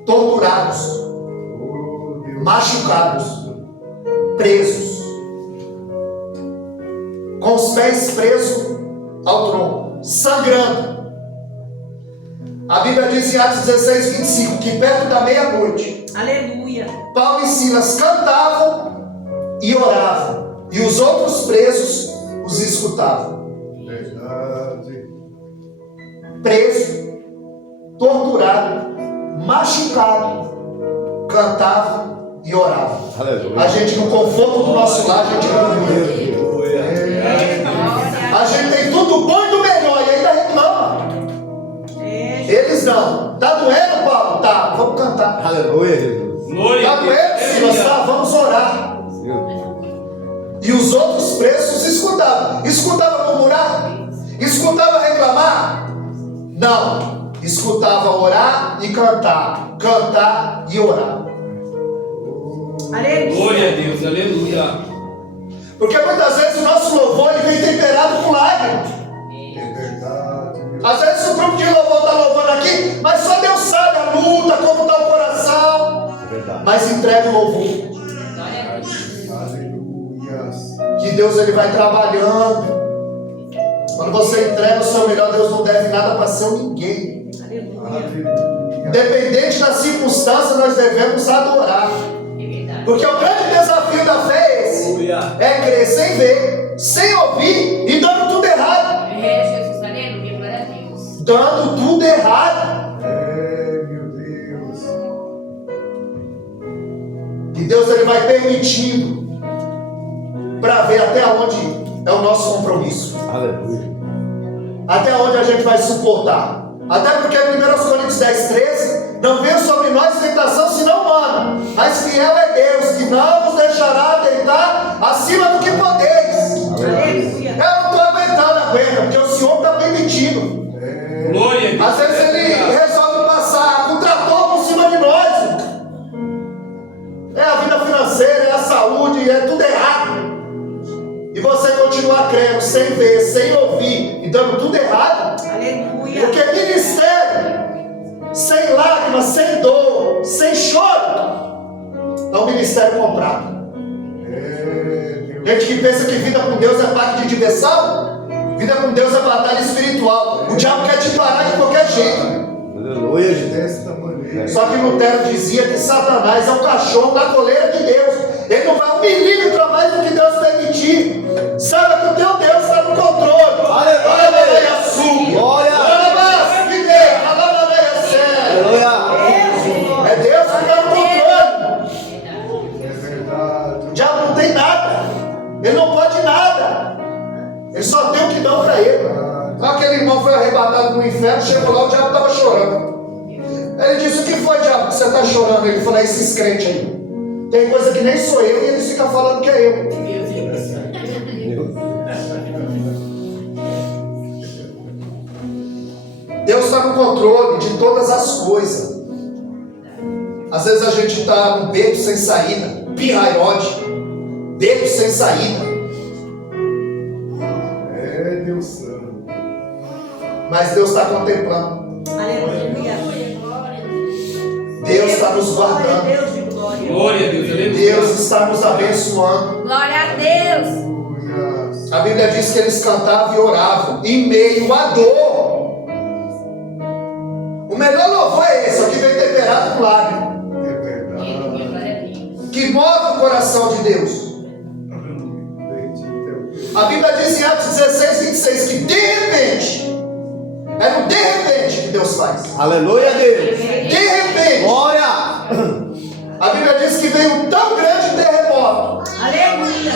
Torturados, machucados, presos, com os pés presos ao tronco, sangrando. A Bíblia diz em Atos 16, 25, que perto da meia-noite, Aleluia. Paulo e Silas cantavam e oravam, e os outros presos os escutavam. Verdade. Preso, torturado, machucado, cantava e orava. Aleluia. A gente, no conforto do nosso lar, a gente murmura. A gente tem tudo bom e do melhor e ainda reclama. Eles não. Tá doendo, Paulo? Tá, vamos cantar. Aleluia, Jesus. Glória Tá a Deus. doendo, Silas? Tá, vamos orar. Meu Deus. E os outros presos escutavam. Escutava murmurar? Escutava reclamar? Não. Escutava orar e cantar. Cantar e orar. Aleluia. Glória a Deus. Aleluia. Porque muitas vezes o nosso louvor ele vem temperado com lágrimas. É verdade. Às vezes o grupo de louvor está louvando aqui, mas só Deus sabe a luta, como está o coração. É verdade. Mas entrega o louvor. Aleluia. Que Deus ele vai trabalhando. Quando você entrega o seu melhor, Deus não deve nada para seu ninguém. Aleluia. Independente da circunstância, nós devemos adorar. Porque o grande desafio da fé é esse. É crer sem ver, sem ouvir e dando tudo errado. Jesus, aleluia, glória a Deus. Dando tudo errado. É, meu Deus. E Deus ele vai permitindo para ver até onde é o nosso compromisso. Aleluia. Até onde a gente vai suportar. Até porque 1 Coríntios 10, 13 não veio sobre nós tentação senão humana, mas fiel é Deus, que não nos deixará tentar acima do que podeis. Aleluia. Eu não estou aguentando a guerra, porque o Senhor está permitindo. Glória a Deus. Às vezes ele resolve passar um trator por cima de nós. É a vida financeira, é a saúde, é tudo errado. E você continuar crendo, sem ver, sem ouvir e dando tudo errado. Aleluia. Porque ministério sem lágrimas, sem dor, sem choro, é um ministério comprado. Gente que pensa que vida com Deus é parque de diversão, vida com Deus é batalha espiritual. O diabo quer te parar de qualquer jeito. Aleluia, Jesus. Desta maneira. Só que Lutero dizia que Satanás é um cachorro na coleira de Deus. Ele não vai um milímetro a mais do que Deus permitir. Saiba que o teu Deus está no controle. Aleluia. Glória. Aleluia. É Deus que está no controle. É verdade. O diabo não tem nada. Ele não pode nada. Ele só tem o que dão para ele. Aquele irmão foi arrebatado no inferno, chegou lá, o diabo estava chorando. Ele disse: o que foi, diabo, que você está chorando? Ele falou: esses crentes aí. Tem coisa que nem sou eu e eles ficam falando que é eu. Deus está no controle de todas as coisas. Às vezes a gente está num beco sem saída, pirraiote, beco sem saída. É Deus Santo. Mas Deus está contemplando. Aleluia. Deus está nos Glória a guardando. Deus de glória. Glória a Deus, aleluia. Deus está nos abençoando. Glória a Deus. Aleluia. A Bíblia diz que eles cantavam e oravam em meio à dor. O melhor louvor é esse, o que vem temperado com lágrimas, É verdade. Glória a Deus. que move o coração de Deus. Bendito é o Deus. A Bíblia diz em Atos 16, 26 que de repente, é no de repente que Deus faz. Aleluia a Deus. De repente, Glória. a Bíblia diz que veio um tão grande terremoto. Aleluia.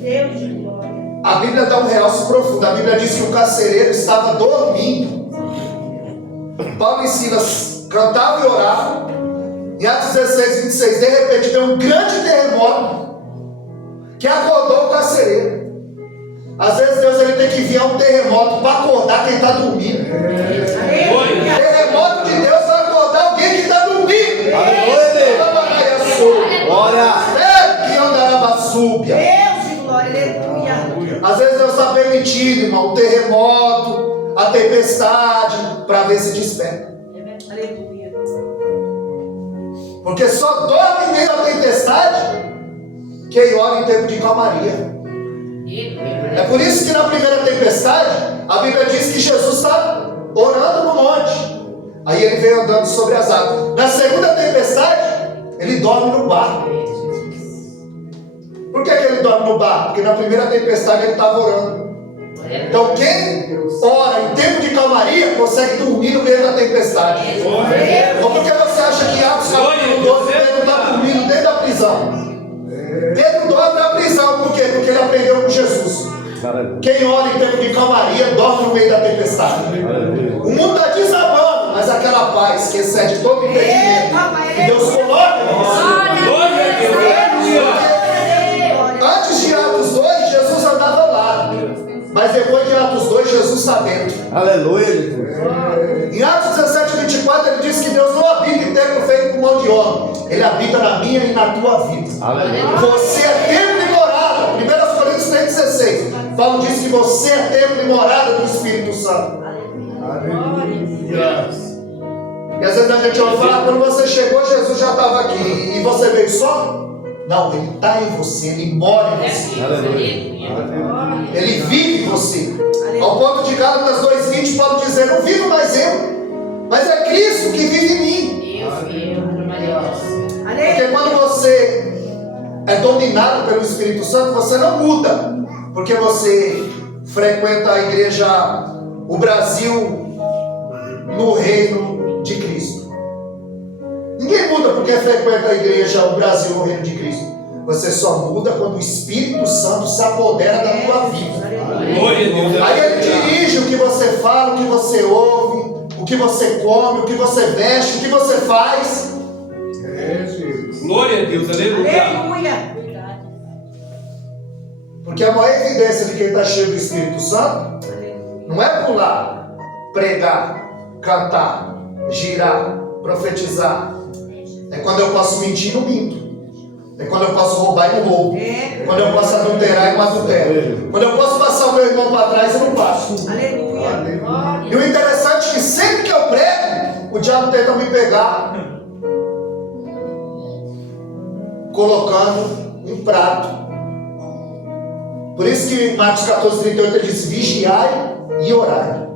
Deus de glória. A Bíblia dá um realce profundo. A Bíblia diz que o carcereiro estava dormindo. Paulo e Silas cantavam e oravam. Em Atos 16, 26, de repente veio um grande terremoto que acordou o carcereiro. Às vezes Deus ele tem que enviar um terremoto para acordar quem está dormindo. Aleluia. Terremoto de Deus vai acordar alguém que está dormindo. Aleluia, Deus. Glória. É que andará súbia. Deus de glória. Aleluia. Às vezes Deus está permitindo, irmão, o terremoto, a tempestade, para ver se desperta. Aleluia. Porque só dorme em meio à tempestade quem ora em tempo de calmaria. É por isso que na primeira tempestade, a Bíblia diz que Jesus está orando no monte. Aí ele veio andando sobre as águas. Na segunda tempestade, ele dorme no barco. Por que ele dorme no barco? Porque na primeira tempestade ele estava orando. Então quem ora em tempo de calmaria consegue dormir no meio da tempestade. Ou porque você acha que Atos capítulo 12 Pedro está dormindo dentro da prisão? Pedro dorme na prisão, por quê? Porque ele aprendeu com Jesus. Quem ora em tempo de calmaria dorme no meio da tempestade. O mundo está desabando, mas aquela paz que excede todo entendimento que Deus coloca em você. Glória a Deus, aleluia. Antes de Atos 2, Jesus andava ao lado. Mas depois de Atos 2, Jesus está dentro. Aleluia, Jesus. Em Atos 17, 24, ele diz que Deus não habita em templo feito com mão de homem. Ele habita na minha e na tua vida. Aleluia. Você é templo e morada. 1 Coríntios 3,16. Paulo diz que você é templo e morada do Espírito Santo. Aleluia. E às vezes a gente ouve falar, quando você chegou, Jesus já estava aqui. E você veio só? Não, ele está em você, ele mora em você. Ele vive em você. Ao ponto de Gálatas 2,20, Paulo dizer, não vivo mais eu, mas é Cristo que vive em mim. Porque quando você é dominado pelo Espírito Santo, você não muda. Porque você frequenta a igreja, o Brasil, no reino de Cristo. Ninguém muda porque frequenta a igreja, o Brasil, no reino de Cristo. Você só muda quando o Espírito Santo se apodera da tua vida. Glória a Deus, Aí ele aleluia. dirige o que você fala, o que você ouve, o que você come, o que você veste, o que você faz. É Jesus. Glória a Deus, aleluia. Aleluia. Porque a maior evidência de quem está cheio do Espírito Santo não é pular, pregar, cantar, girar, profetizar. É quando eu posso mentir, não minto. É quando eu posso roubar e não roubo. Quando eu posso adulterar e não adultero. Quando eu posso passar o meu irmão para trás e não passo. Aleluia. E o interessante é que sempre que eu prego, o diabo tenta me pegar colocando um prato. Por isso que em Marcos 14, 38 ele diz, vigiai e orai.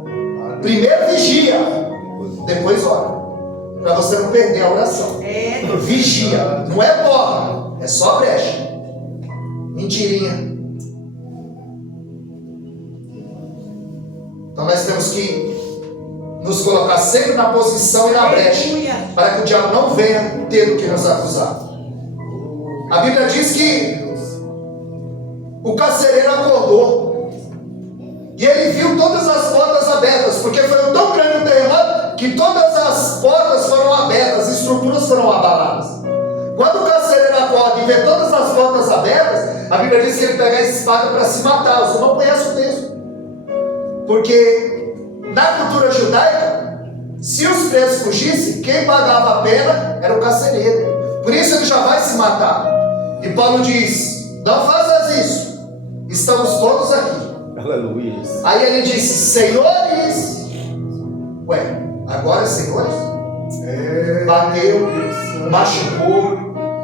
Primeiro vigia, depois ora. Para você não perder a oração. Vigia, não é porra, é só brecha. Mentirinha. Então nós temos que nos colocar sempre na posição e na brecha, para que o diabo não venha ter o que nos acusar. A Bíblia diz que o carcereiro acordou e ele viu todas as portas abertas, porque foi tão grande o terremoto que todas as portas foram abertas. A Bíblia diz que ele pega a espada para se matar. Você não conhece o texto. Porque na cultura judaica, se os presos fugissem, quem pagava a pena era o carcereiro. Por isso ele já vai se matar. E Paulo diz: não faças isso. Estamos todos aqui. Aleluia. Aí ele disse: senhores. Ué, agora senhores? Bateu, machucou,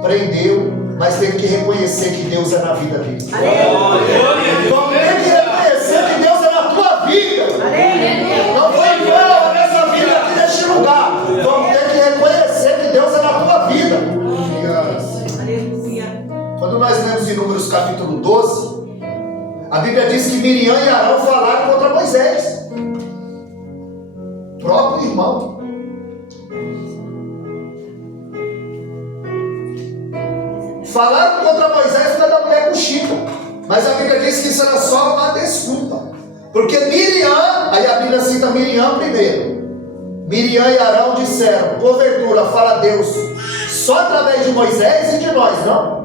prendeu, mas tem que reconhecer que Deus é na vida dele. Então tem que reconhecer que Deus é na tua vida. Não foi igual nessa vida aqui neste lugar. Vamos ter que reconhecer que Deus é na tua vida. Quando nós lemos em Números capítulo 12, a Bíblia diz que Miriam e Arão falaram contra Moisés, próprio irmão. Falaram contra Moisés por causa da mulher com Chico, mas a Bíblia diz que isso era só uma desculpa, porque Miriam, aí a Bíblia cita Miriam primeiro. Miriam e Arão disseram: porventura fala Deus só através de Moisés e de nós, não?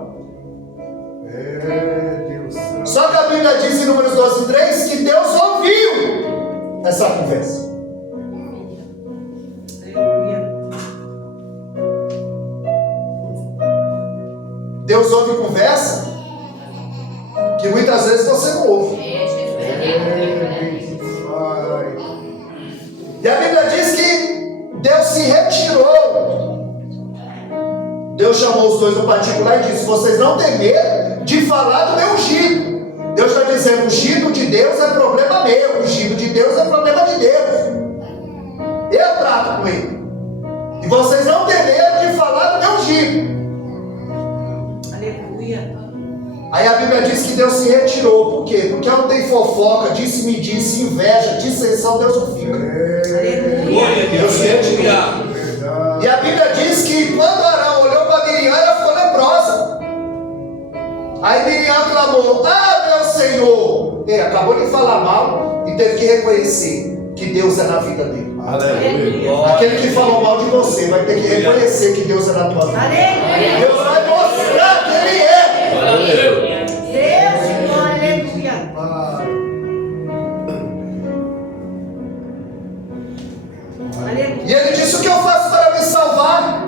Só que a Bíblia diz em Números 12:3 que Deus ouviu essa conversa. Deus ouve conversa que muitas vezes você não ouve. E a Bíblia diz que Deus se retirou. Deus chamou os dois no particular e disse: vocês não têm medo de falar do meu ungido. Deus está dizendo: o ungido de Deus é problema meu, o ungido de Deus é problema de Deus. Eu trato com ele. E vocês não têm medo de falar do meu ungido. Aí a Bíblia diz que Deus se retirou. Por quê? Porque não tem fofoca, disse-me-disse, inveja, dissensão, Deus não fica. Deus se retirou. E a Bíblia diz que quando Arão olhou para Miriam, ela ficou leprosa. Aí Miriam clamou: ah, meu Senhor! Ele acabou de falar mal e teve que reconhecer que Deus é na vida dele. Aleluia. Aquele que falou mal de você vai ter que reconhecer que Deus é na tua vida. Deus vai mostrar que Ele é. E ele disse: o que eu faço para me salvar?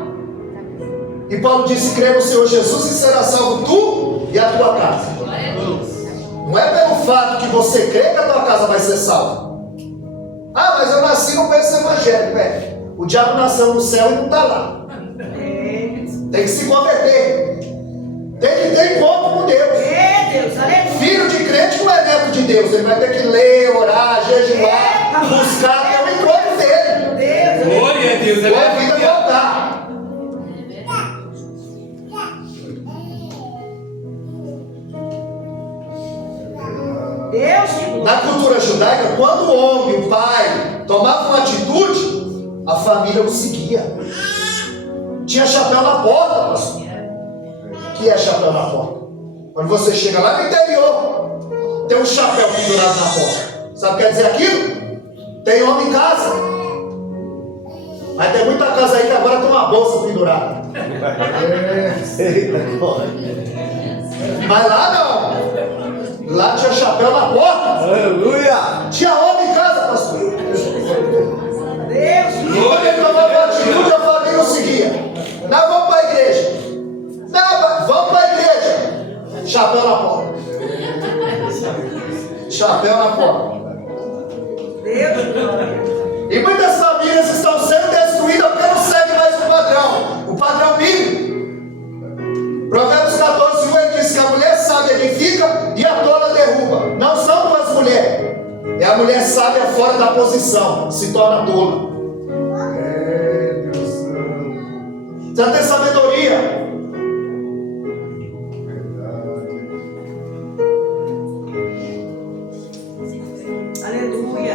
E Paulo disse: crê no Senhor Jesus e será salvo tu e a tua casa. Não é pelo fato que você crê que a tua casa vai ser salva. Ah, mas eu nasci no berço evangélico. O diabo nasceu no céu e não está lá. Tem que se converter. Tem que ter encontro com Deus. Filho de crente não é neto de Deus. Ele vai ter que ler, orar, jejuar, buscar até o encontro dele. Glória a Deus. Ou a vida voltar. Na cultura judaica, quando o homem, o pai, tomava uma atitude, a família o seguia. Tinha chapéu na porta, pastor. O que é chapéu na porta? Quando você chega lá no interior, tem um chapéu pendurado na porta. Sabe o que quer dizer aquilo? Tem homem em casa. Mas tem muita casa aí que agora tem uma bolsa pendurada. Mas lá não. Lá tinha chapéu na porta. Aleluia. Tinha homem em casa, pastor. Quando ele tomava uma atitude, a família o seguia. Não, vamos para a igreja. Não, vamos para a igreja. Chapéu na porta. Chapéu na porta. E muitas famílias estão sendo destruídas porque não seguem mais o padrão bíblico. Provérbios 14:1 ele diz que a mulher sábia edifica e a tola derruba. Não são duas mulheres. É a mulher sábia fora da posição, se torna tola. Precisa ter sabedoria.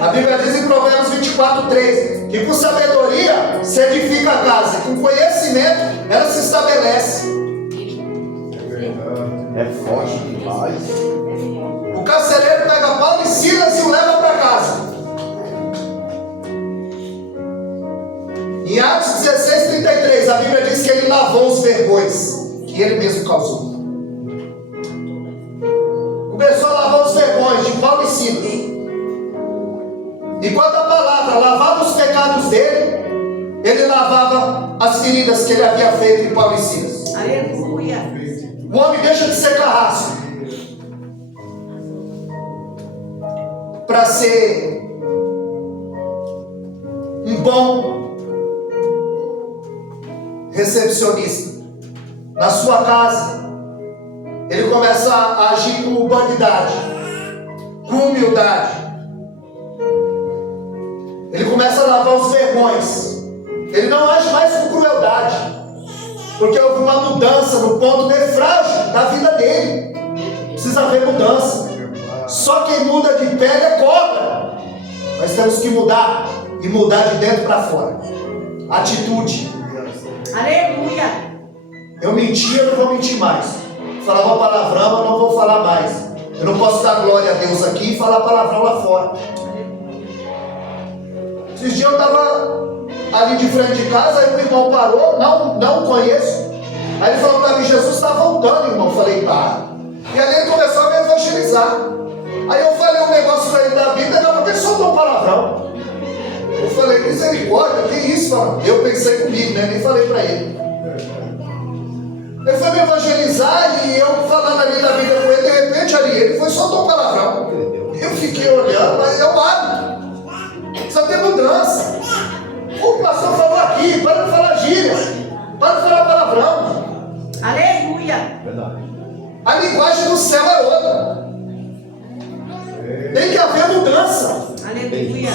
A Bíblia diz em Provérbios 24:3 que com sabedoria se edifica a casa, e com conhecimento ela se estabelece. É forte demais. O carcereiro pega Paulo e Silas e o leva para casa. Em Atos 16:33 a Bíblia diz que ele lavou os vergões que ele mesmo causou. pecados dele, ele lavava as feridas que ele havia feito em Paulo e Silas. Aleluia. O homem deixa de ser carrasco para ser um bom recepcionista. Na sua casa, ele começa a agir com humanidade, com humildade. Ele começa a lavar os vergões. Ele não age mais com crueldade, porque houve uma mudança no ponto nefrágil da vida dele. Precisa haver mudança. Só quem muda de pele é cobra. Nós temos que mudar, e mudar de dentro para fora. Atitude. Aleluia. Eu mentia, eu não vou mentir mais. Falava palavrão, eu não vou falar mais. Eu não posso dar glória a Deus aqui e falar palavrão lá fora. Esses dias eu estava ali de frente de casa, aí o irmão parou, não conheço. Aí ele falou para mim: Jesus está voltando, irmão. Eu falei: tá. E ali ele começou a me evangelizar. Aí eu falei um negócio para ele da Bíblia, era porque ele soltou um palavrão. Eu falei: misericórdia, que isso, mano? Eu pensei comigo, né? Nem falei para ele. Ele foi me evangelizar e eu falando ali da Bíblia com ele, de repente ali, ele foi soltar um palavrão. Eu fiquei olhando, mas eu amo. Precisa ter mudança. O pastor falou aqui: para de falar gíria, para de falar palavrão. Aleluia. A linguagem do céu é outra. Tem que haver mudança. Aleluia.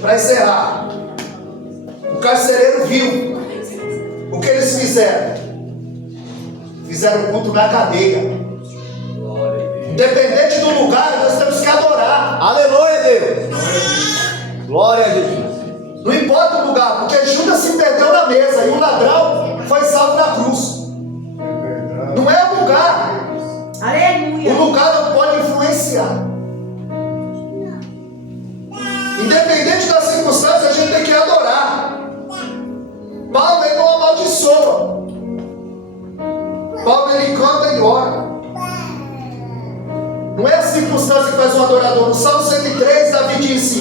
Para encerrar, o carcereiro viu o que eles fizeram. Fizeram culto na cadeia. Independente do lugar, nós temos que adorar. Aleluia, Deus. Glória a Jesus. Não importa o lugar, porque Judas se perdeu na mesa e o ladrão foi salvo na cruz. Não é o lugar. Aleluia. O lugar não pode influenciar. Independente das circunstâncias, a gente tem que adorar. Paulo, ele não amaldiçoa. Paulo, ele canta e ora. Não é a circunstância que faz um adorador. No Salmo 103, Davi disse: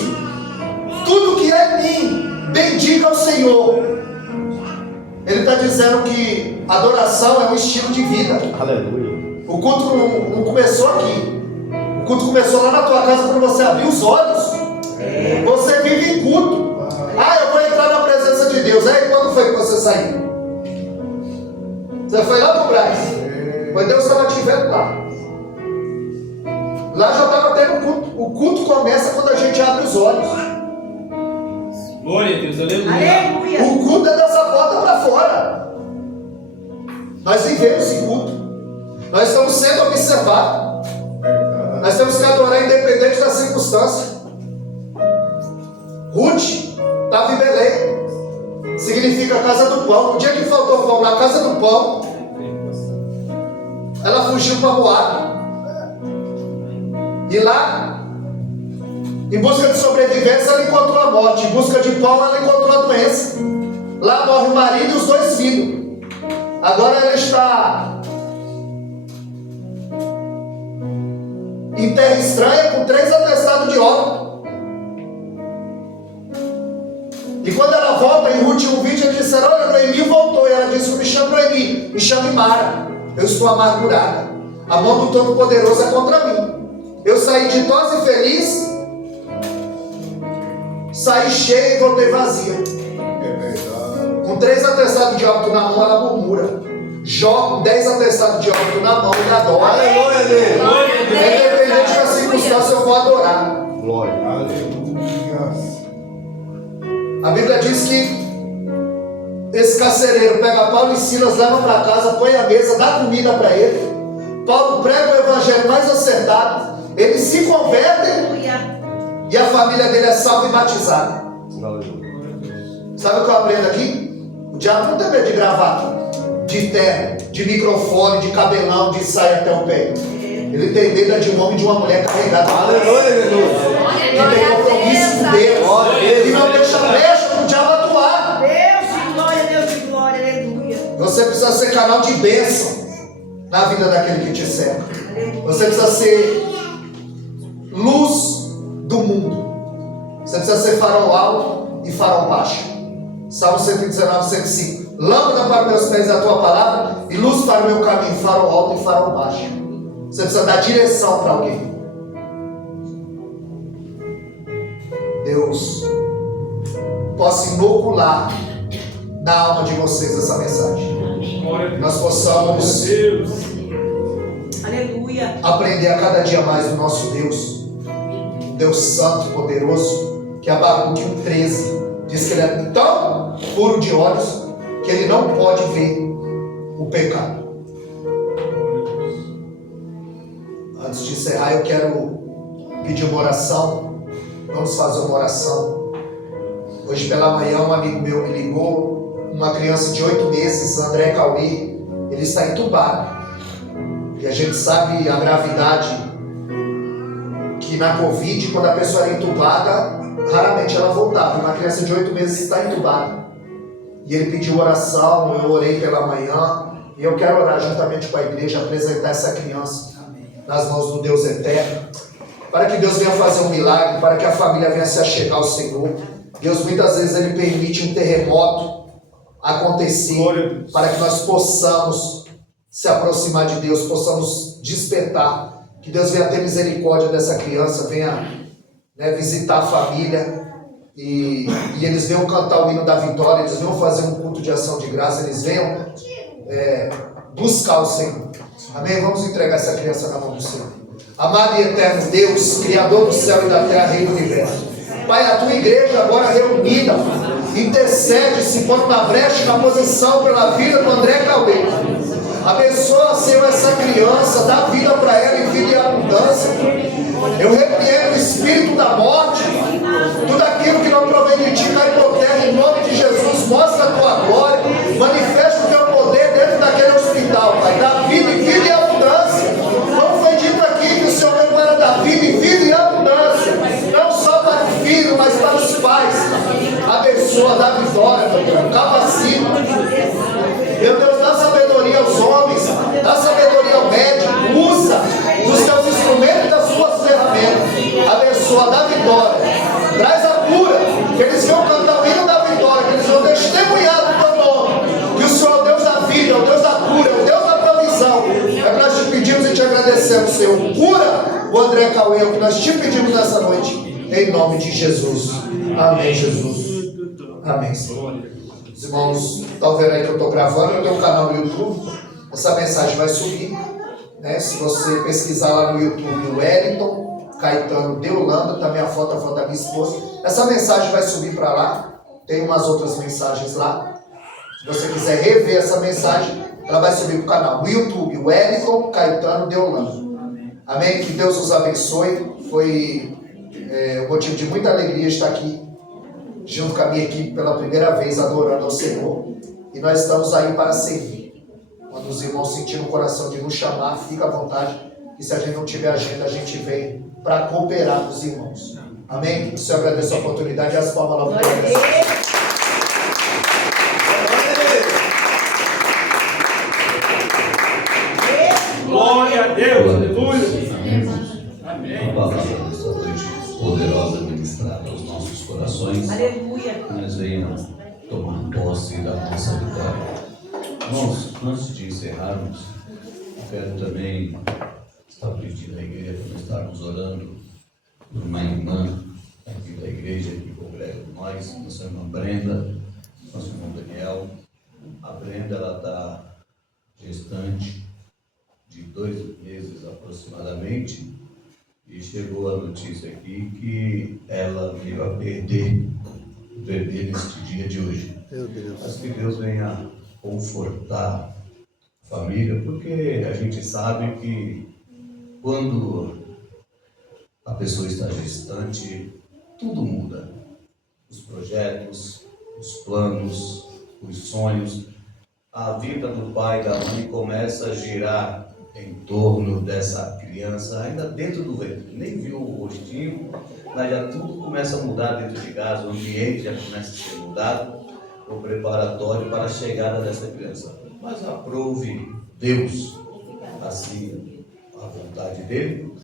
tudo que é mim, bendiga o Senhor. Ele está dizendo que adoração é um estilo de vida. Aleluia. O culto não começou aqui. O culto começou lá na tua casa, quando você abriu os olhos. Você vive em culto. Ah, eu vou entrar na presença de Deus. Aí quando foi que você saiu? Você foi lá no Brás. Mas Deus estava te vendo lá. Lá já estava tendo culto. O culto começa quando a gente abre os olhos. Glória a Deus, aleluia. Aleluia. O culto é dessa porta para fora. Nós vivemos em culto. Nós estamos sendo observados. Nós temos que adorar independente da circunstância. Ruth estava em Belém. Significa casa do pão. No dia que faltou pão na casa do pão, ela fugiu para Moab. E lá, em busca de sobrevivência, ela encontrou a morte. Em busca de pão, ela encontrou a doença. Lá morre o marido e os 2 filhos. Agora ela está em terra estranha com 3 atestados de óbito. E quando ela volta, em Ruth 1:20, eles disseram: olha, Noemi voltou. E ela disse: não me chame Noemi, me chame Mara. Eu estou amargurada. A mão do Todo-Poderoso é contra mim. Eu saí ditosa e feliz, saí cheia e voltei vazia. Com 3 atestados de óbito na mão, ela murmura. Jó, 10 atestados de óbito na mão, ele adora. Aleluia, Deus. Independente da circunstância, eu vou adorar. Glória. Aleluia. A Bíblia diz que esse carcereiro pega Paulo e Silas, leva para casa, põe a mesa, dá comida para ele. Paulo prega o evangelho mais acertado. Eles se convertem Aleluia. e a família dele é salva e batizada. Sabe o que eu aprendo aqui? O diabo não tem medo de gravata, de terno, de microfone, de cabelão, de saia até o pé. Ele tem medo de um homem e de uma mulher carregada. Aleluia, Jesus. Que tem compromisso com Deus. E não deixa brecha para o diabo atuar. Deus de glória, aleluia. Você precisa ser canal de bênção na vida daquele que te cerca. Você precisa ser luz do mundo. Você precisa ser farol alto e farol baixo. Salmo 119, 105. Lâmpada para meus pés a tua palavra e luz para o meu caminho, farol alto e farol baixo. Você precisa dar direção para alguém. Deus possa inocular na alma de vocês essa mensagem. Nós possamos Aleluia. aprender a cada dia mais do nosso Deus, Deus santo e poderoso, que Abacuque 1,13 diz que ele é tão puro de olhos que ele não pode ver o pecado. Antes de encerrar, eu quero pedir uma oração. Vamos fazer uma oração. Hoje pela manhã um amigo meu me ligou, uma criança de 8 meses, André Cauê, ele está entubado. E a gente sabe a gravidade que na Covid, quando a pessoa era entubada, raramente ela voltava. Uma criança de 8 meses está entubada. E ele pediu oração, eu orei pela manhã, e eu quero orar juntamente com a igreja, apresentar essa criança nas mãos do Deus eterno, para que Deus venha fazer um milagre, para que a família venha se achegar ao Senhor. Deus muitas vezes ele permite um terremoto acontecer, para que nós possamos se aproximar de Deus, possamos despertar, que Deus venha ter misericórdia dessa criança, venha visitar a família, e eles venham cantar o hino da vitória, eles venham fazer um culto de ação de graça, eles venham buscar o Senhor. Amém? Vamos entregar essa criança na mão do Senhor. Amado e eterno Deus, Criador do céu e da terra, Rei do universo, Pai, a tua igreja agora reunida, intercede, se põe na brecha, na posição pela vida do André Cauê. Abençoa, Senhor, essa criança, dá vida para ela em vida e abundância. Eu repreendo o espírito da morte, tudo aquilo que não provém de ti, cai por terra, em nome de Jesus. Mostra a tua glória, manifesta o teu poder dentro daquele hospital, Pai. Dá vida em vida e abundância. Como foi dito aqui, que o Senhor veio para dar vida em vida e abundância, não só para o filho, mas para os pais. Abençoa, dá vitória, capacita. Meu Deus, dá sabedoria aos homens, dá sabedoria ao médico, usa os teus instrumentos e das suas ferramentas. Abençoa, dá vitória, traz a cura, que eles venham cantar o hino da vitória, que eles vão testemunhar do teu nome, que o Senhor é o Deus da vida, é o Deus da cura, é o Deus da provisão. É que nós te pedimos e te agradecemos, Senhor. Cura o André Cauê, é o que nós te pedimos nessa noite, em nome de Jesus. Amém, Jesus. Amém, Senhor. Os irmãos estão vendo aí que eu estou gravando, eu tenho um canal no YouTube, essa mensagem vai subir, né? Se você pesquisar lá no YouTube, Wellington Caetano de Holanda, também a foto da minha esposa, essa mensagem vai subir para lá, tem umas outras mensagens lá. Se você quiser rever essa mensagem, ela vai subir para o canal no YouTube, Wellington Caetano de Holanda. Amém? Que Deus os abençoe. Foi um motivo de muita alegria estar aqui junto com a minha equipe pela primeira vez, adorando ao Senhor. E nós estamos aí para servir. Quando os irmãos sentirem o coração de nos chamar, fica à vontade. E se a gente não tiver agenda, a gente vem para cooperar com os irmãos. Amém? O Senhor agradece a oportunidade e as palmas lá para Deus. Glória a Deus. Aleluia. Amém. A palavra dessa noite poderosa ministrada aos nossos corações. Aleluia. Que nós venhamos tomar posse da nossa vitória. Irmãos, antes de encerrarmos, eu quero também estar pedindo à igreja para estarmos orando por uma irmã aqui da igreja que congrega com nós, nossa irmã Brenda, nosso irmão Daniel. A Brenda, ela está gestante de 2 meses aproximadamente, e chegou a notícia aqui que ela veio a perder o bebê neste dia de hoje. Meu Deus. Mas que Deus venha confortar a família, porque a gente sabe que quando a pessoa está gestante, tudo muda. Os projetos, os planos, os sonhos, a vida do pai e da mãe começa a girar em torno dessa criança, ainda dentro do ventre. Nem viu o rostinho, mas já tudo começa a mudar dentro de casa, o ambiente já começa a ser mudado, o preparatório para a chegada dessa criança. Mas aprove Deus assim a vontade dele.